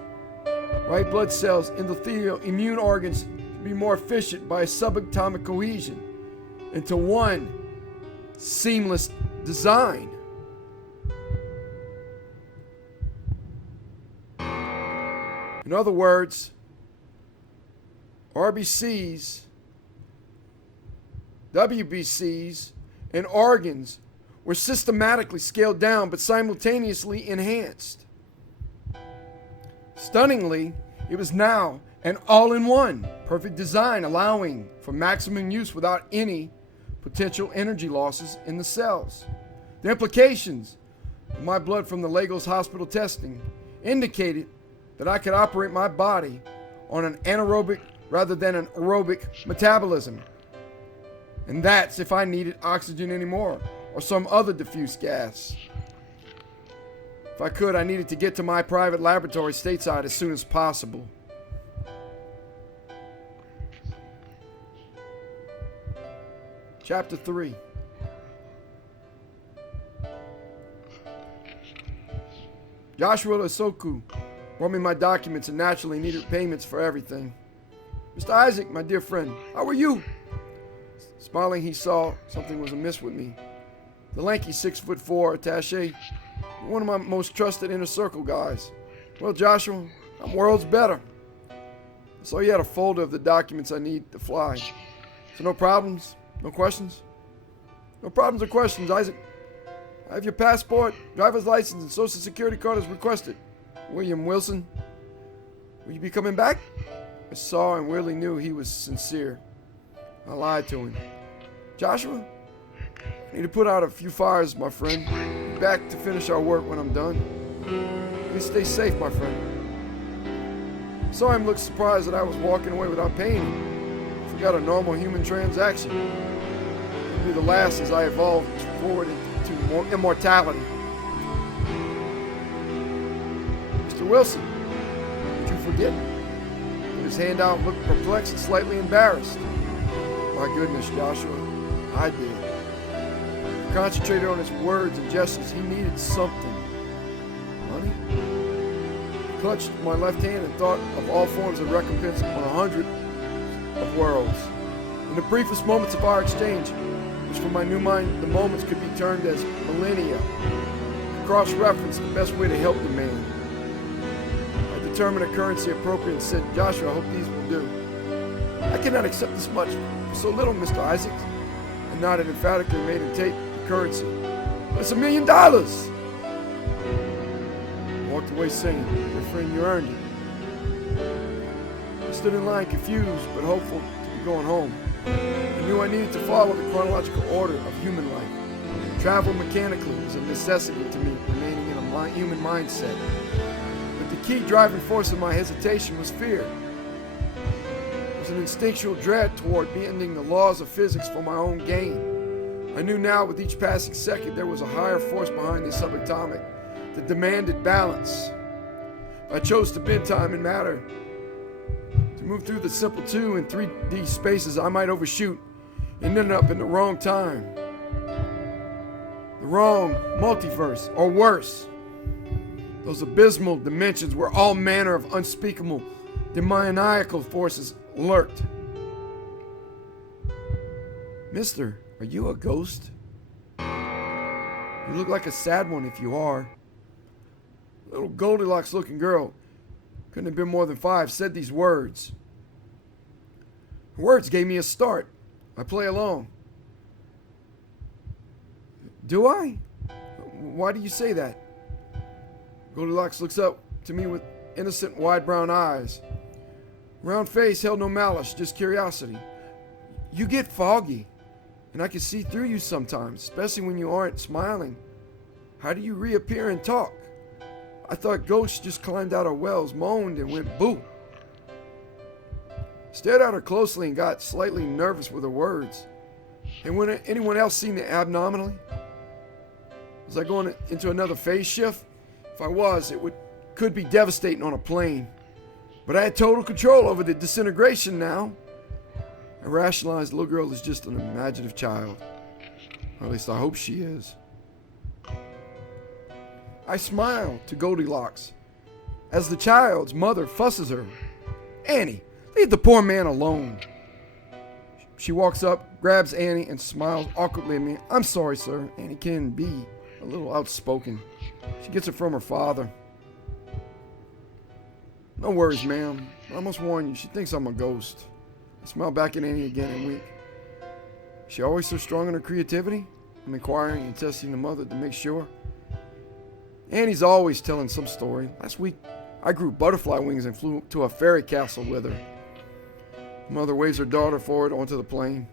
white blood cells, endothelial immune organs to be more efficient by subatomic cohesion into one seamless design. In other words, RBCs, WBCs, and organs were systematically scaled down but simultaneously enhanced. Stunningly, it was now an all-in-one, perfect design allowing for maximum use without any potential energy losses in the cells. The implications of my blood from the Lagos Hospital testing indicated that I could operate my body on an anaerobic rather than an aerobic metabolism. And that's if I needed oxygen anymore or some other diffuse gas. If I could, I needed to get to my private laboratory stateside as soon as possible. Chapter 3. Joshua Isoku brought me my documents and naturally needed payments for everything. Mr. Isaac, my dear friend, how are you? Smiling, he saw something was amiss with me. The lanky 6'4" attaché, one of my most trusted inner circle guys. Well, Joshua, I'm worlds better. So he had a folder of the documents I need to fly. So no problems, no questions? No problems or questions, Isaac. I have your passport, driver's license, and social security card as requested. William Wilson, will you be coming back? I saw and really knew he was sincere. I lied to him. Joshua, I need to put out a few fires, my friend. Be back to finish our work when I'm done. Please stay safe, my friend. I saw him look surprised that I was walking away without paying him. I forgot a normal human transaction. It would be the last as I evolved forward into immortality. Mr. Wilson, did you forget? He put his hand out and looked perplexed and slightly embarrassed. My goodness, Joshua, I did. I concentrated on his words and gestures. He needed something. Money? I clutched my left hand and thought of all forms of recompense on 100 of worlds. In the briefest moments of our exchange, which for my new mind, the moments could be termed as millennia, I cross-referenced the best way to help the man. I determined a currency appropriate and said, Joshua, I hope these will do. I cannot accept this much for so little, Mr. Isaac. I nodded emphatically and made him take the currency. But it's $1 million! I walked away saying, my friend, you earned it. I stood in line confused but hopeful to be going home. I knew I needed to follow the chronological order of human life. Travel mechanically was a necessity to me, remaining in a human mindset. But the key driving force of my hesitation was fear. It was an instinctual dread toward bending the laws of physics for my own gain. I knew now with each passing second there was a higher force behind the subatomic that demanded balance. I chose to bend time and matter. To move through the simple 2 and 3D spaces I might overshoot and end up in the wrong time. The wrong multiverse, or worse. Those abysmal dimensions where all manner of unspeakable, demoniacal forces lurked. Mister, are you a ghost? You look like a sad one if you are. A little Goldilocks looking girl, couldn't have been more than 5, said these words. Her words gave me a start. I play along. Do I? Why do you say that? Goldilocks looks up to me with innocent, wide brown eyes. Round face held no malice, just curiosity. You get foggy, and I can see through you sometimes, especially when you aren't smiling. How do you reappear and talk? I thought ghosts just climbed out of wells, moaned, and went boo. Stared at her closely and got slightly nervous with her words. And when anyone else seen the abnormality? Was I going into another phase shift? If I was, could be devastating on a plane. But I had total control over the disintegration now. I rationalized the little girl is just an imaginative child. Or at least I hope she is. I smile to Goldilocks as the child's mother fusses her. Annie, leave the poor man alone. She walks up, grabs Annie, and smiles awkwardly at me. I'm sorry, sir. Annie can be a little outspoken. She gets it from her father. No worries, ma'am. I must warn you, she thinks I'm a ghost. I smile back at Annie again and wink. Is she always so strong in her creativity? I'm inquiring and testing the mother to make sure. Annie's always telling some story. Last week, I grew butterfly wings and flew to a fairy castle with her. Mother waves her daughter forward onto the plane.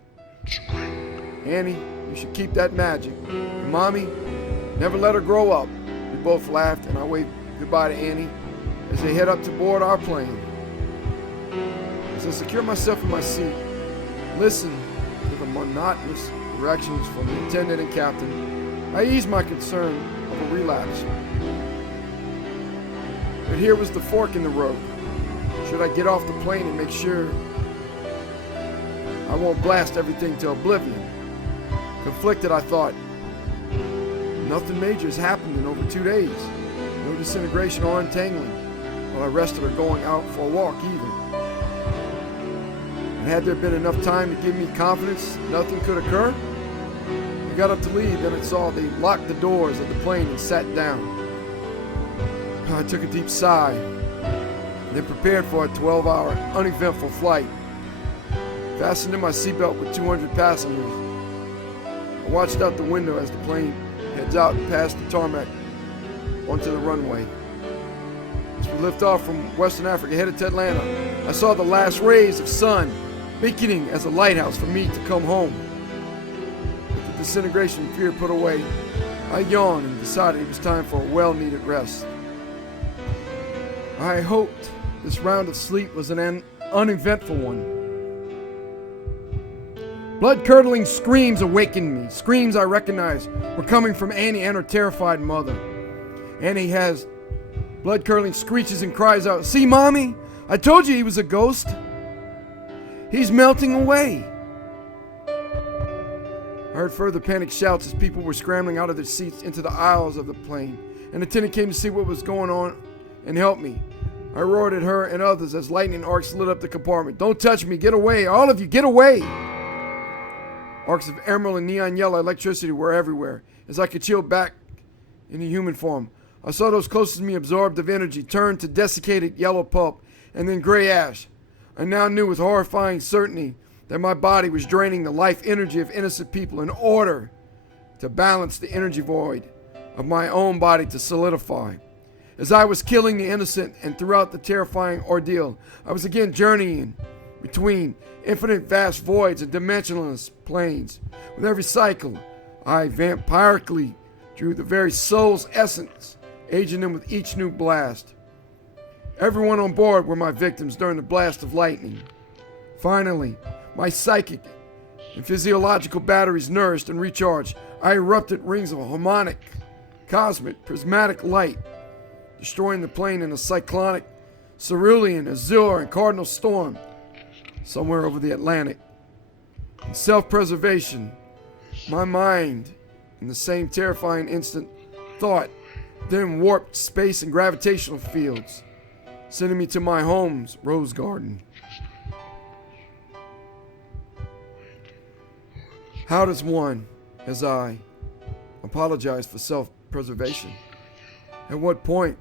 Annie, you should keep that magic. And Mommy, never let her grow up. We both laughed, and I waved goodbye to Annie as they head up to board our plane. As I secure myself in my seat, listen to the monotonous directions from the attendant and captain, I ease my concern of a relapse. But here was the fork in the road. Should I get off the plane and make sure I won't blast everything to oblivion? Conflicted, I thought. Nothing major has happened in over 2 days. No disintegration or untangling, while I rested or going out for a walk either. And had there been enough time to give me confidence nothing could occur? I got up to leave, and I saw they locked the doors of the plane and sat down. I took a deep sigh, and then prepared for a 12-hour uneventful flight. Fastened in my seatbelt with 200 passengers. I watched out the window as the plane heads out past the tarmac onto the runway. As we lift off from Western Africa headed to Atlanta, I saw the last rays of sun beaconing as a lighthouse for me to come home. With the disintegration fear put away, I yawned and decided it was time for a well-needed rest. I hoped this round of sleep was an uneventful one. Blood-curdling screams awakened me. Screams I recognized were coming from Annie and her terrified mother. Annie has blood-curdling screeches and cries out, "See, Mommy? I told you he was a ghost. He's melting away." I heard further panic shouts as people were scrambling out of their seats into the aisles of the plane. An attendant came to see what was going on and help me. I roared at her and others as lightning arcs lit up the compartment. "Don't touch me! Get away! All of you, get away!" Arcs of emerald and neon yellow electricity were everywhere. As I could chill back into human form, I saw those closest to me absorbed of energy turn to desiccated yellow pulp and then gray ash. I now knew with horrifying certainty that my body was draining the life energy of innocent people in order to balance the energy void of my own body to solidify. As I was killing the innocent and throughout the terrifying ordeal, I was again journeying between infinite vast voids and dimensionless planes. With every cycle, I vampirically drew the very soul's essence, aging them with each new blast. Everyone on board were my victims during the blast of lightning. Finally, my psychic and physiological batteries nourished and recharged, I erupted rings of harmonic, cosmic, prismatic light, destroying the plane in a cyclonic, cerulean, azure, and cardinal storm somewhere over the Atlantic. In self-preservation, my mind, in the same terrifying instant, thought, then warped space and gravitational fields, sending me to my home's rose garden. How does one, as I, apologize for self-preservation? At what point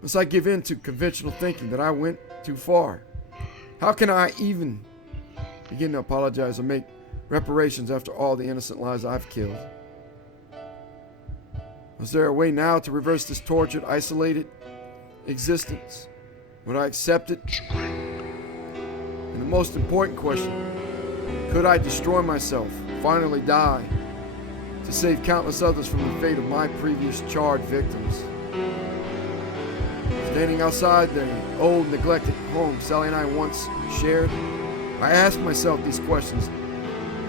must I give in to conventional thinking that I went too far? How can I even begin to apologize or make reparations after all the innocent lives I've killed? Was there a way now to reverse this tortured, isolated existence? Would I accept it? And the most important question, could I destroy myself, finally die, to save countless others from the fate of my previous charred victims? Standing outside the old, neglected home Sally and I once shared, I asked myself these questions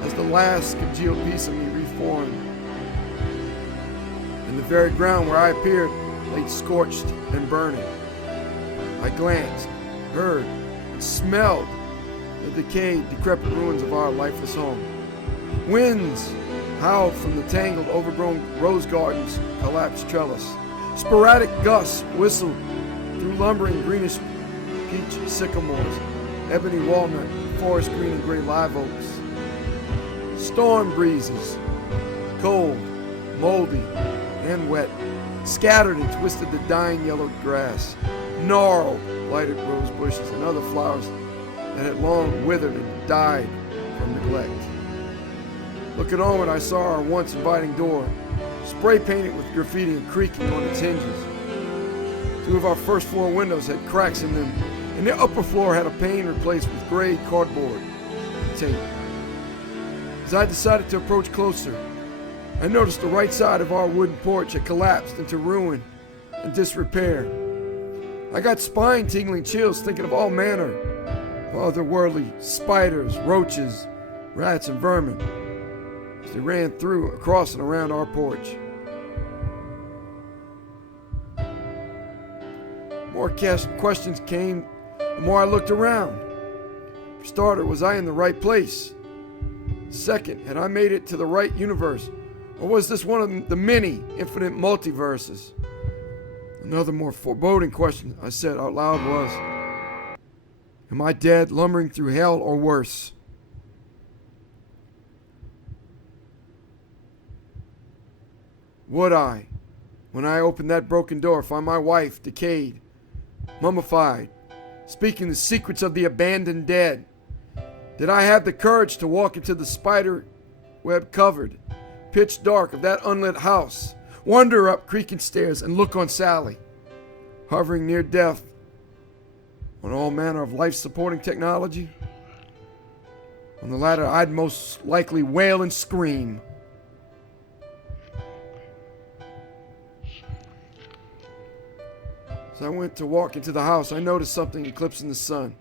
as the last congealed piece of me reformed. In the very ground where I appeared lay scorched and burning. I glanced, heard, and smelled the decayed, decrepit ruins of our lifeless home. Winds howled from the tangled, overgrown rose garden's collapsed trellis. Sporadic gusts whistled through lumbering greenish peach sycamores, ebony walnut, forest green and gray live oaks. Storm breezes, cold, moldy, and wet, scattered and twisted the dying yellowed grass, gnarled blighted rose bushes and other flowers that had long withered and died from neglect. Looking onward, I saw our once inviting door, spray painted with graffiti and creaking on its hinges. Two of our first floor windows had cracks in them, and the upper floor had a pane replaced with gray cardboard and tape. As I decided to approach closer, I noticed the right side of our wooden porch had collapsed into ruin and disrepair. I got spine-tingling chills thinking of all manner of otherworldly spiders, roaches, rats, and vermin as they ran through, across, and around our porch. More questions came the more I looked around. For starter, was I in the right place? Second, had I made it to the right universe? Or was this one of the many infinite multiverses? Another more foreboding question I said out loud was, am I dead, lumbering through hell, or worse? Would I, when I opened that broken door, find my wife decayed, mummified, speaking the secrets of the abandoned dead? Did I have the courage to walk into the spider web covered, pitch dark of that unlit house, wander up creaking stairs and look on Sally, hovering near death on all manner of life-supporting technology? On the latter, I'd most likely wail and scream. As I went to walk into the house, I noticed something eclipsing the sun.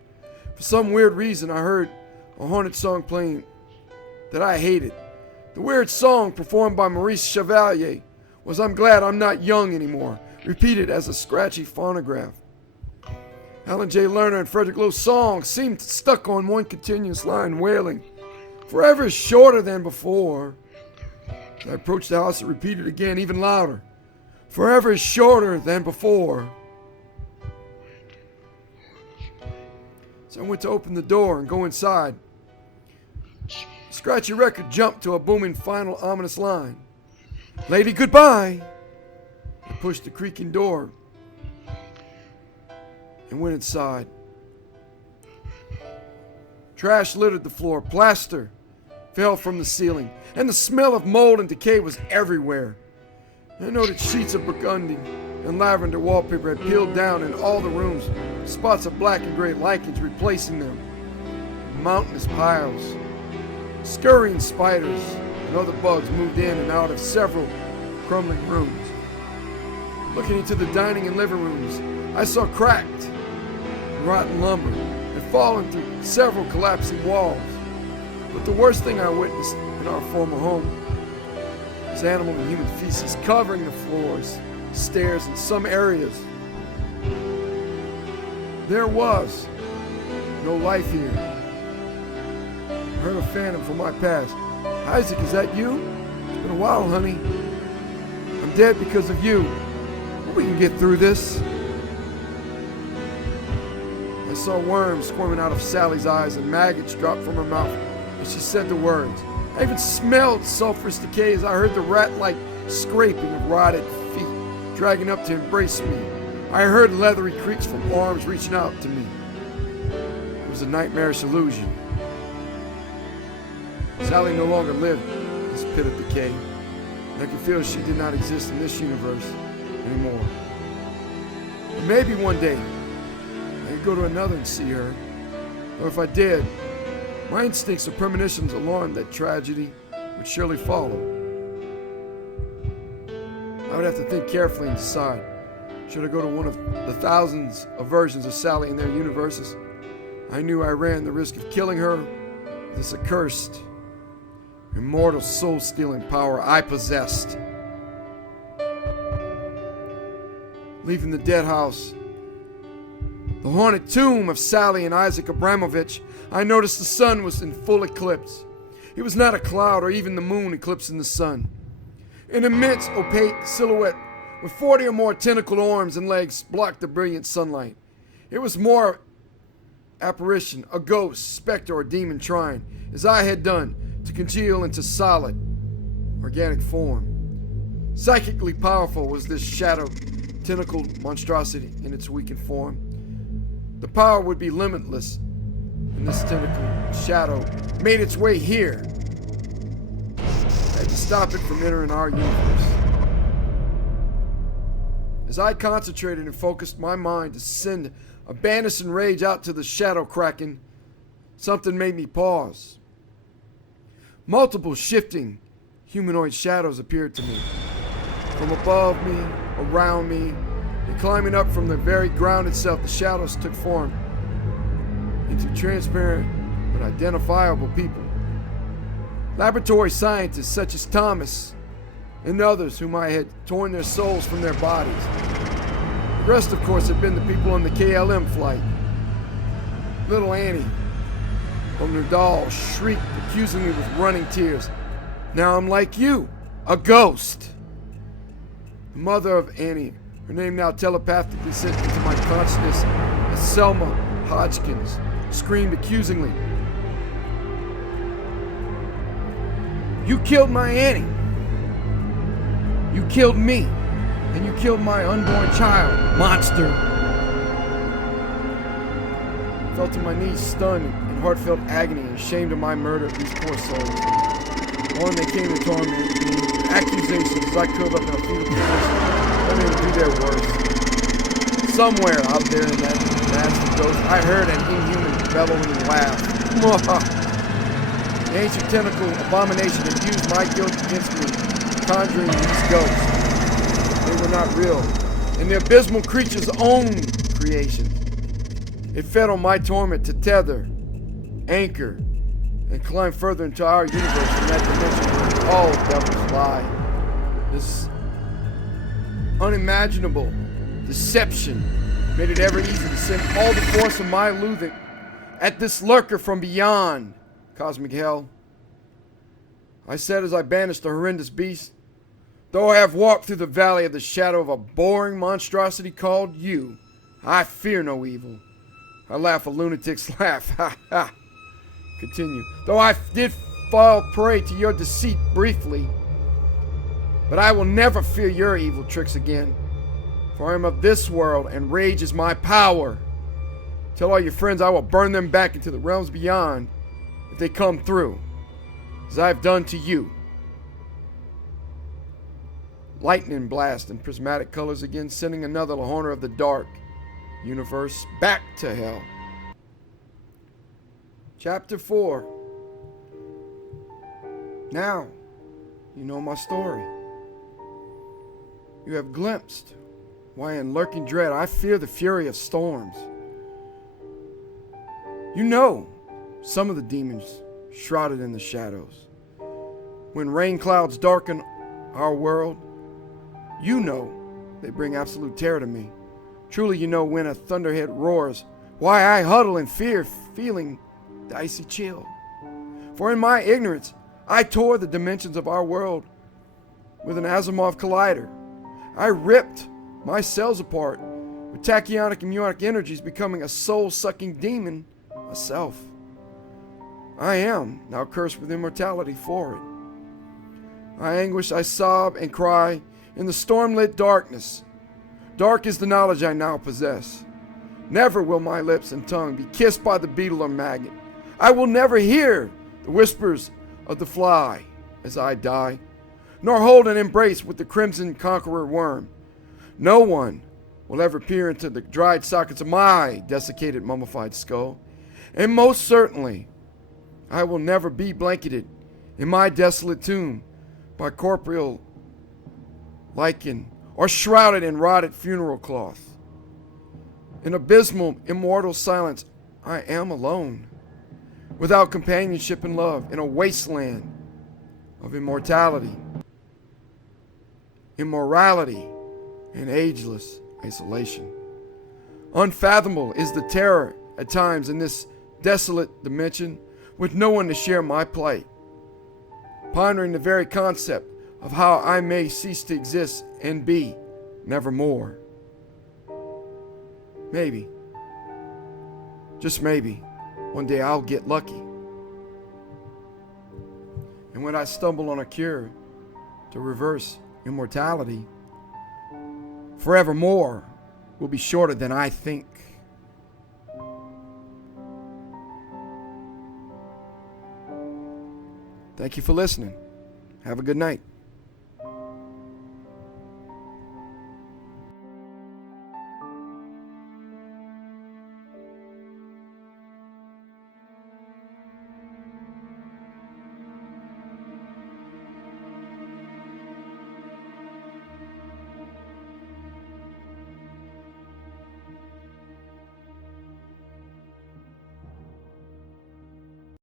For some weird reason, I heard a haunted song playing that I hated. The weird song, performed by Maurice Chevalier, was "I'm Glad I'm Not Young Anymore," repeated as a scratchy phonograph. Alan J. Lerner and Frederick Lowe's song seemed stuck on one continuous line, wailing, "Forever shorter than before." As I approached the house, it repeated again, even louder, "Forever shorter than before." So I went to open the door and go inside. The scratchy record jumped to a booming final ominous line. "Lady, goodbye!" I pushed the creaking door and went inside. Trash littered the floor, plaster fell from the ceiling, and the smell of mold and decay was everywhere. I noted sheets of burgundy and lavender wallpaper had peeled down in all the rooms, spots of black and gray lichens replacing them. Mountainous piles. Scurrying spiders and other bugs moved in and out of several crumbling rooms. Looking into the dining and living rooms, I saw cracked and rotten lumber and fallen through several collapsing walls. But the worst thing I witnessed in our former home was animal and human feces covering the floors, stairs, and some areas. There was no life here. I heard a phantom from my past. "Isaac, is that you? It's been a while, honey. I'm dead because of you. But we can get through this." I saw worms squirming out of Sally's eyes and maggots drop from her mouth as she said the words. I even smelled sulfurous decay as I heard the rat-like scraping of rotted feet dragging up to embrace me. I heard leathery creaks from arms reaching out to me. It was a nightmarish illusion. Sally no longer lived in this pit of decay. And I could feel she did not exist in this universe anymore. But maybe one day I could go to another and see her. Or if I did, my instincts or premonitions alarmed that tragedy would surely follow. I would have to think carefully and decide, should I go to one of the thousands of versions of Sally in their universes? I knew I ran the risk of killing her with this accursed, immortal soul-stealing power I possessed. Leaving the dead house, the haunted tomb of Sally and Isaac Asimov, I noticed the sun was in full eclipse. It was not a cloud or even the moon eclipsing the sun. An immense opaque silhouette with 40 or more tentacled arms and legs blocked the brilliant sunlight. It was more apparition, a ghost, specter, or demon trying, as I had done, to congeal into solid, organic form. Psychically powerful was this shadow tentacled monstrosity in its weakened form. The power would be limitless, and this tentacled shadow made its way here. I had to stop it from entering our universe. As I concentrated and focused my mind to send a banishing rage out to the shadow kraken, something made me pause. Multiple shifting humanoid shadows appeared to me. From above me, around me, and climbing up from the very ground itself, the shadows took form into transparent but identifiable people. Laboratory scientists such as Thomas and others whom I had torn their souls from their bodies. The rest, of course, had been the people on the KLM flight. Little Annie, from her doll, shrieked accusingly with running tears. Now I'm like you, a ghost. The mother of Annie, her name now telepathically sent into my consciousness as Selma Hodgkins, screamed accusingly. You killed my Annie. You killed me. And you killed my unborn child, monster. I fell to my knees, stunned in heartfelt agony and ashamed of my murder of these poor souls. On they came to torment me, accusations as I curled up in a fetal position, letting them do their worst. Somewhere out there in that nasty ghost, I heard an inhuman bellowing laugh. The ancient tentacle abomination had used my guilt against me, conjuring these ghosts. They were not real, and the abysmal creature's own creation. It fed on my torment to tether, anchor, and climb further into our universe in that dimension where all devils lie. This unimaginable deception made it ever easy to send all the force of my loathing at this lurker from beyond cosmic hell. I said as I banished the horrendous beast, though I have walked through the valley of the shadow of a boring monstrosity called you, I fear no evil. I laugh a lunatic's laugh. Ha ha. Continue. Though I did fall prey to your deceit briefly, but I will never fear your evil tricks again. For I am of this world, and rage is my power. Tell all your friends I will burn them back into the realms beyond if they come through, as I have done to you. Lightning blast in prismatic colors again, sending another horror of the dark universe back to hell. Chapter 4. Now, you know my story. You have glimpsed why in lurking dread I fear the fury of storms. You know some of the demons shrouded in the shadows. When rain clouds darken our world, you know they bring absolute terror to me. Truly you know when a thunderhead roars, why I huddle in fear, feeling the icy chill. For in my ignorance, I tore the dimensions of our world with an Asimov collider. I ripped my cells apart with tachyonic and muonic energies, becoming a soul-sucking demon myself. I am now cursed with immortality for it. I anguish, I sob and cry in the storm-lit darkness. Dark is the knowledge I now possess. Never will my lips and tongue be kissed by the beetle or maggot. I will never hear the whispers of the fly as I die. nor hold an embrace with the crimson conqueror worm. No one will ever peer into the dried sockets of my desiccated mummified skull, and most certainly I will never be blanketed in my desolate tomb by corporeal lichen or shrouded in rotted funeral cloth. In abysmal, immortal silence, I am alone, without companionship and love, in a wasteland of immortality, immorality, and ageless isolation. Unfathomable is the terror at times in this desolate dimension, with no one to share my plight, pondering the very concept of how I may cease to exist and be nevermore. Maybe, just maybe, one day I'll get lucky. And when I stumble on a cure to reverse immortality, forevermore will be shorter than I think. Thank you for listening. Have a good night.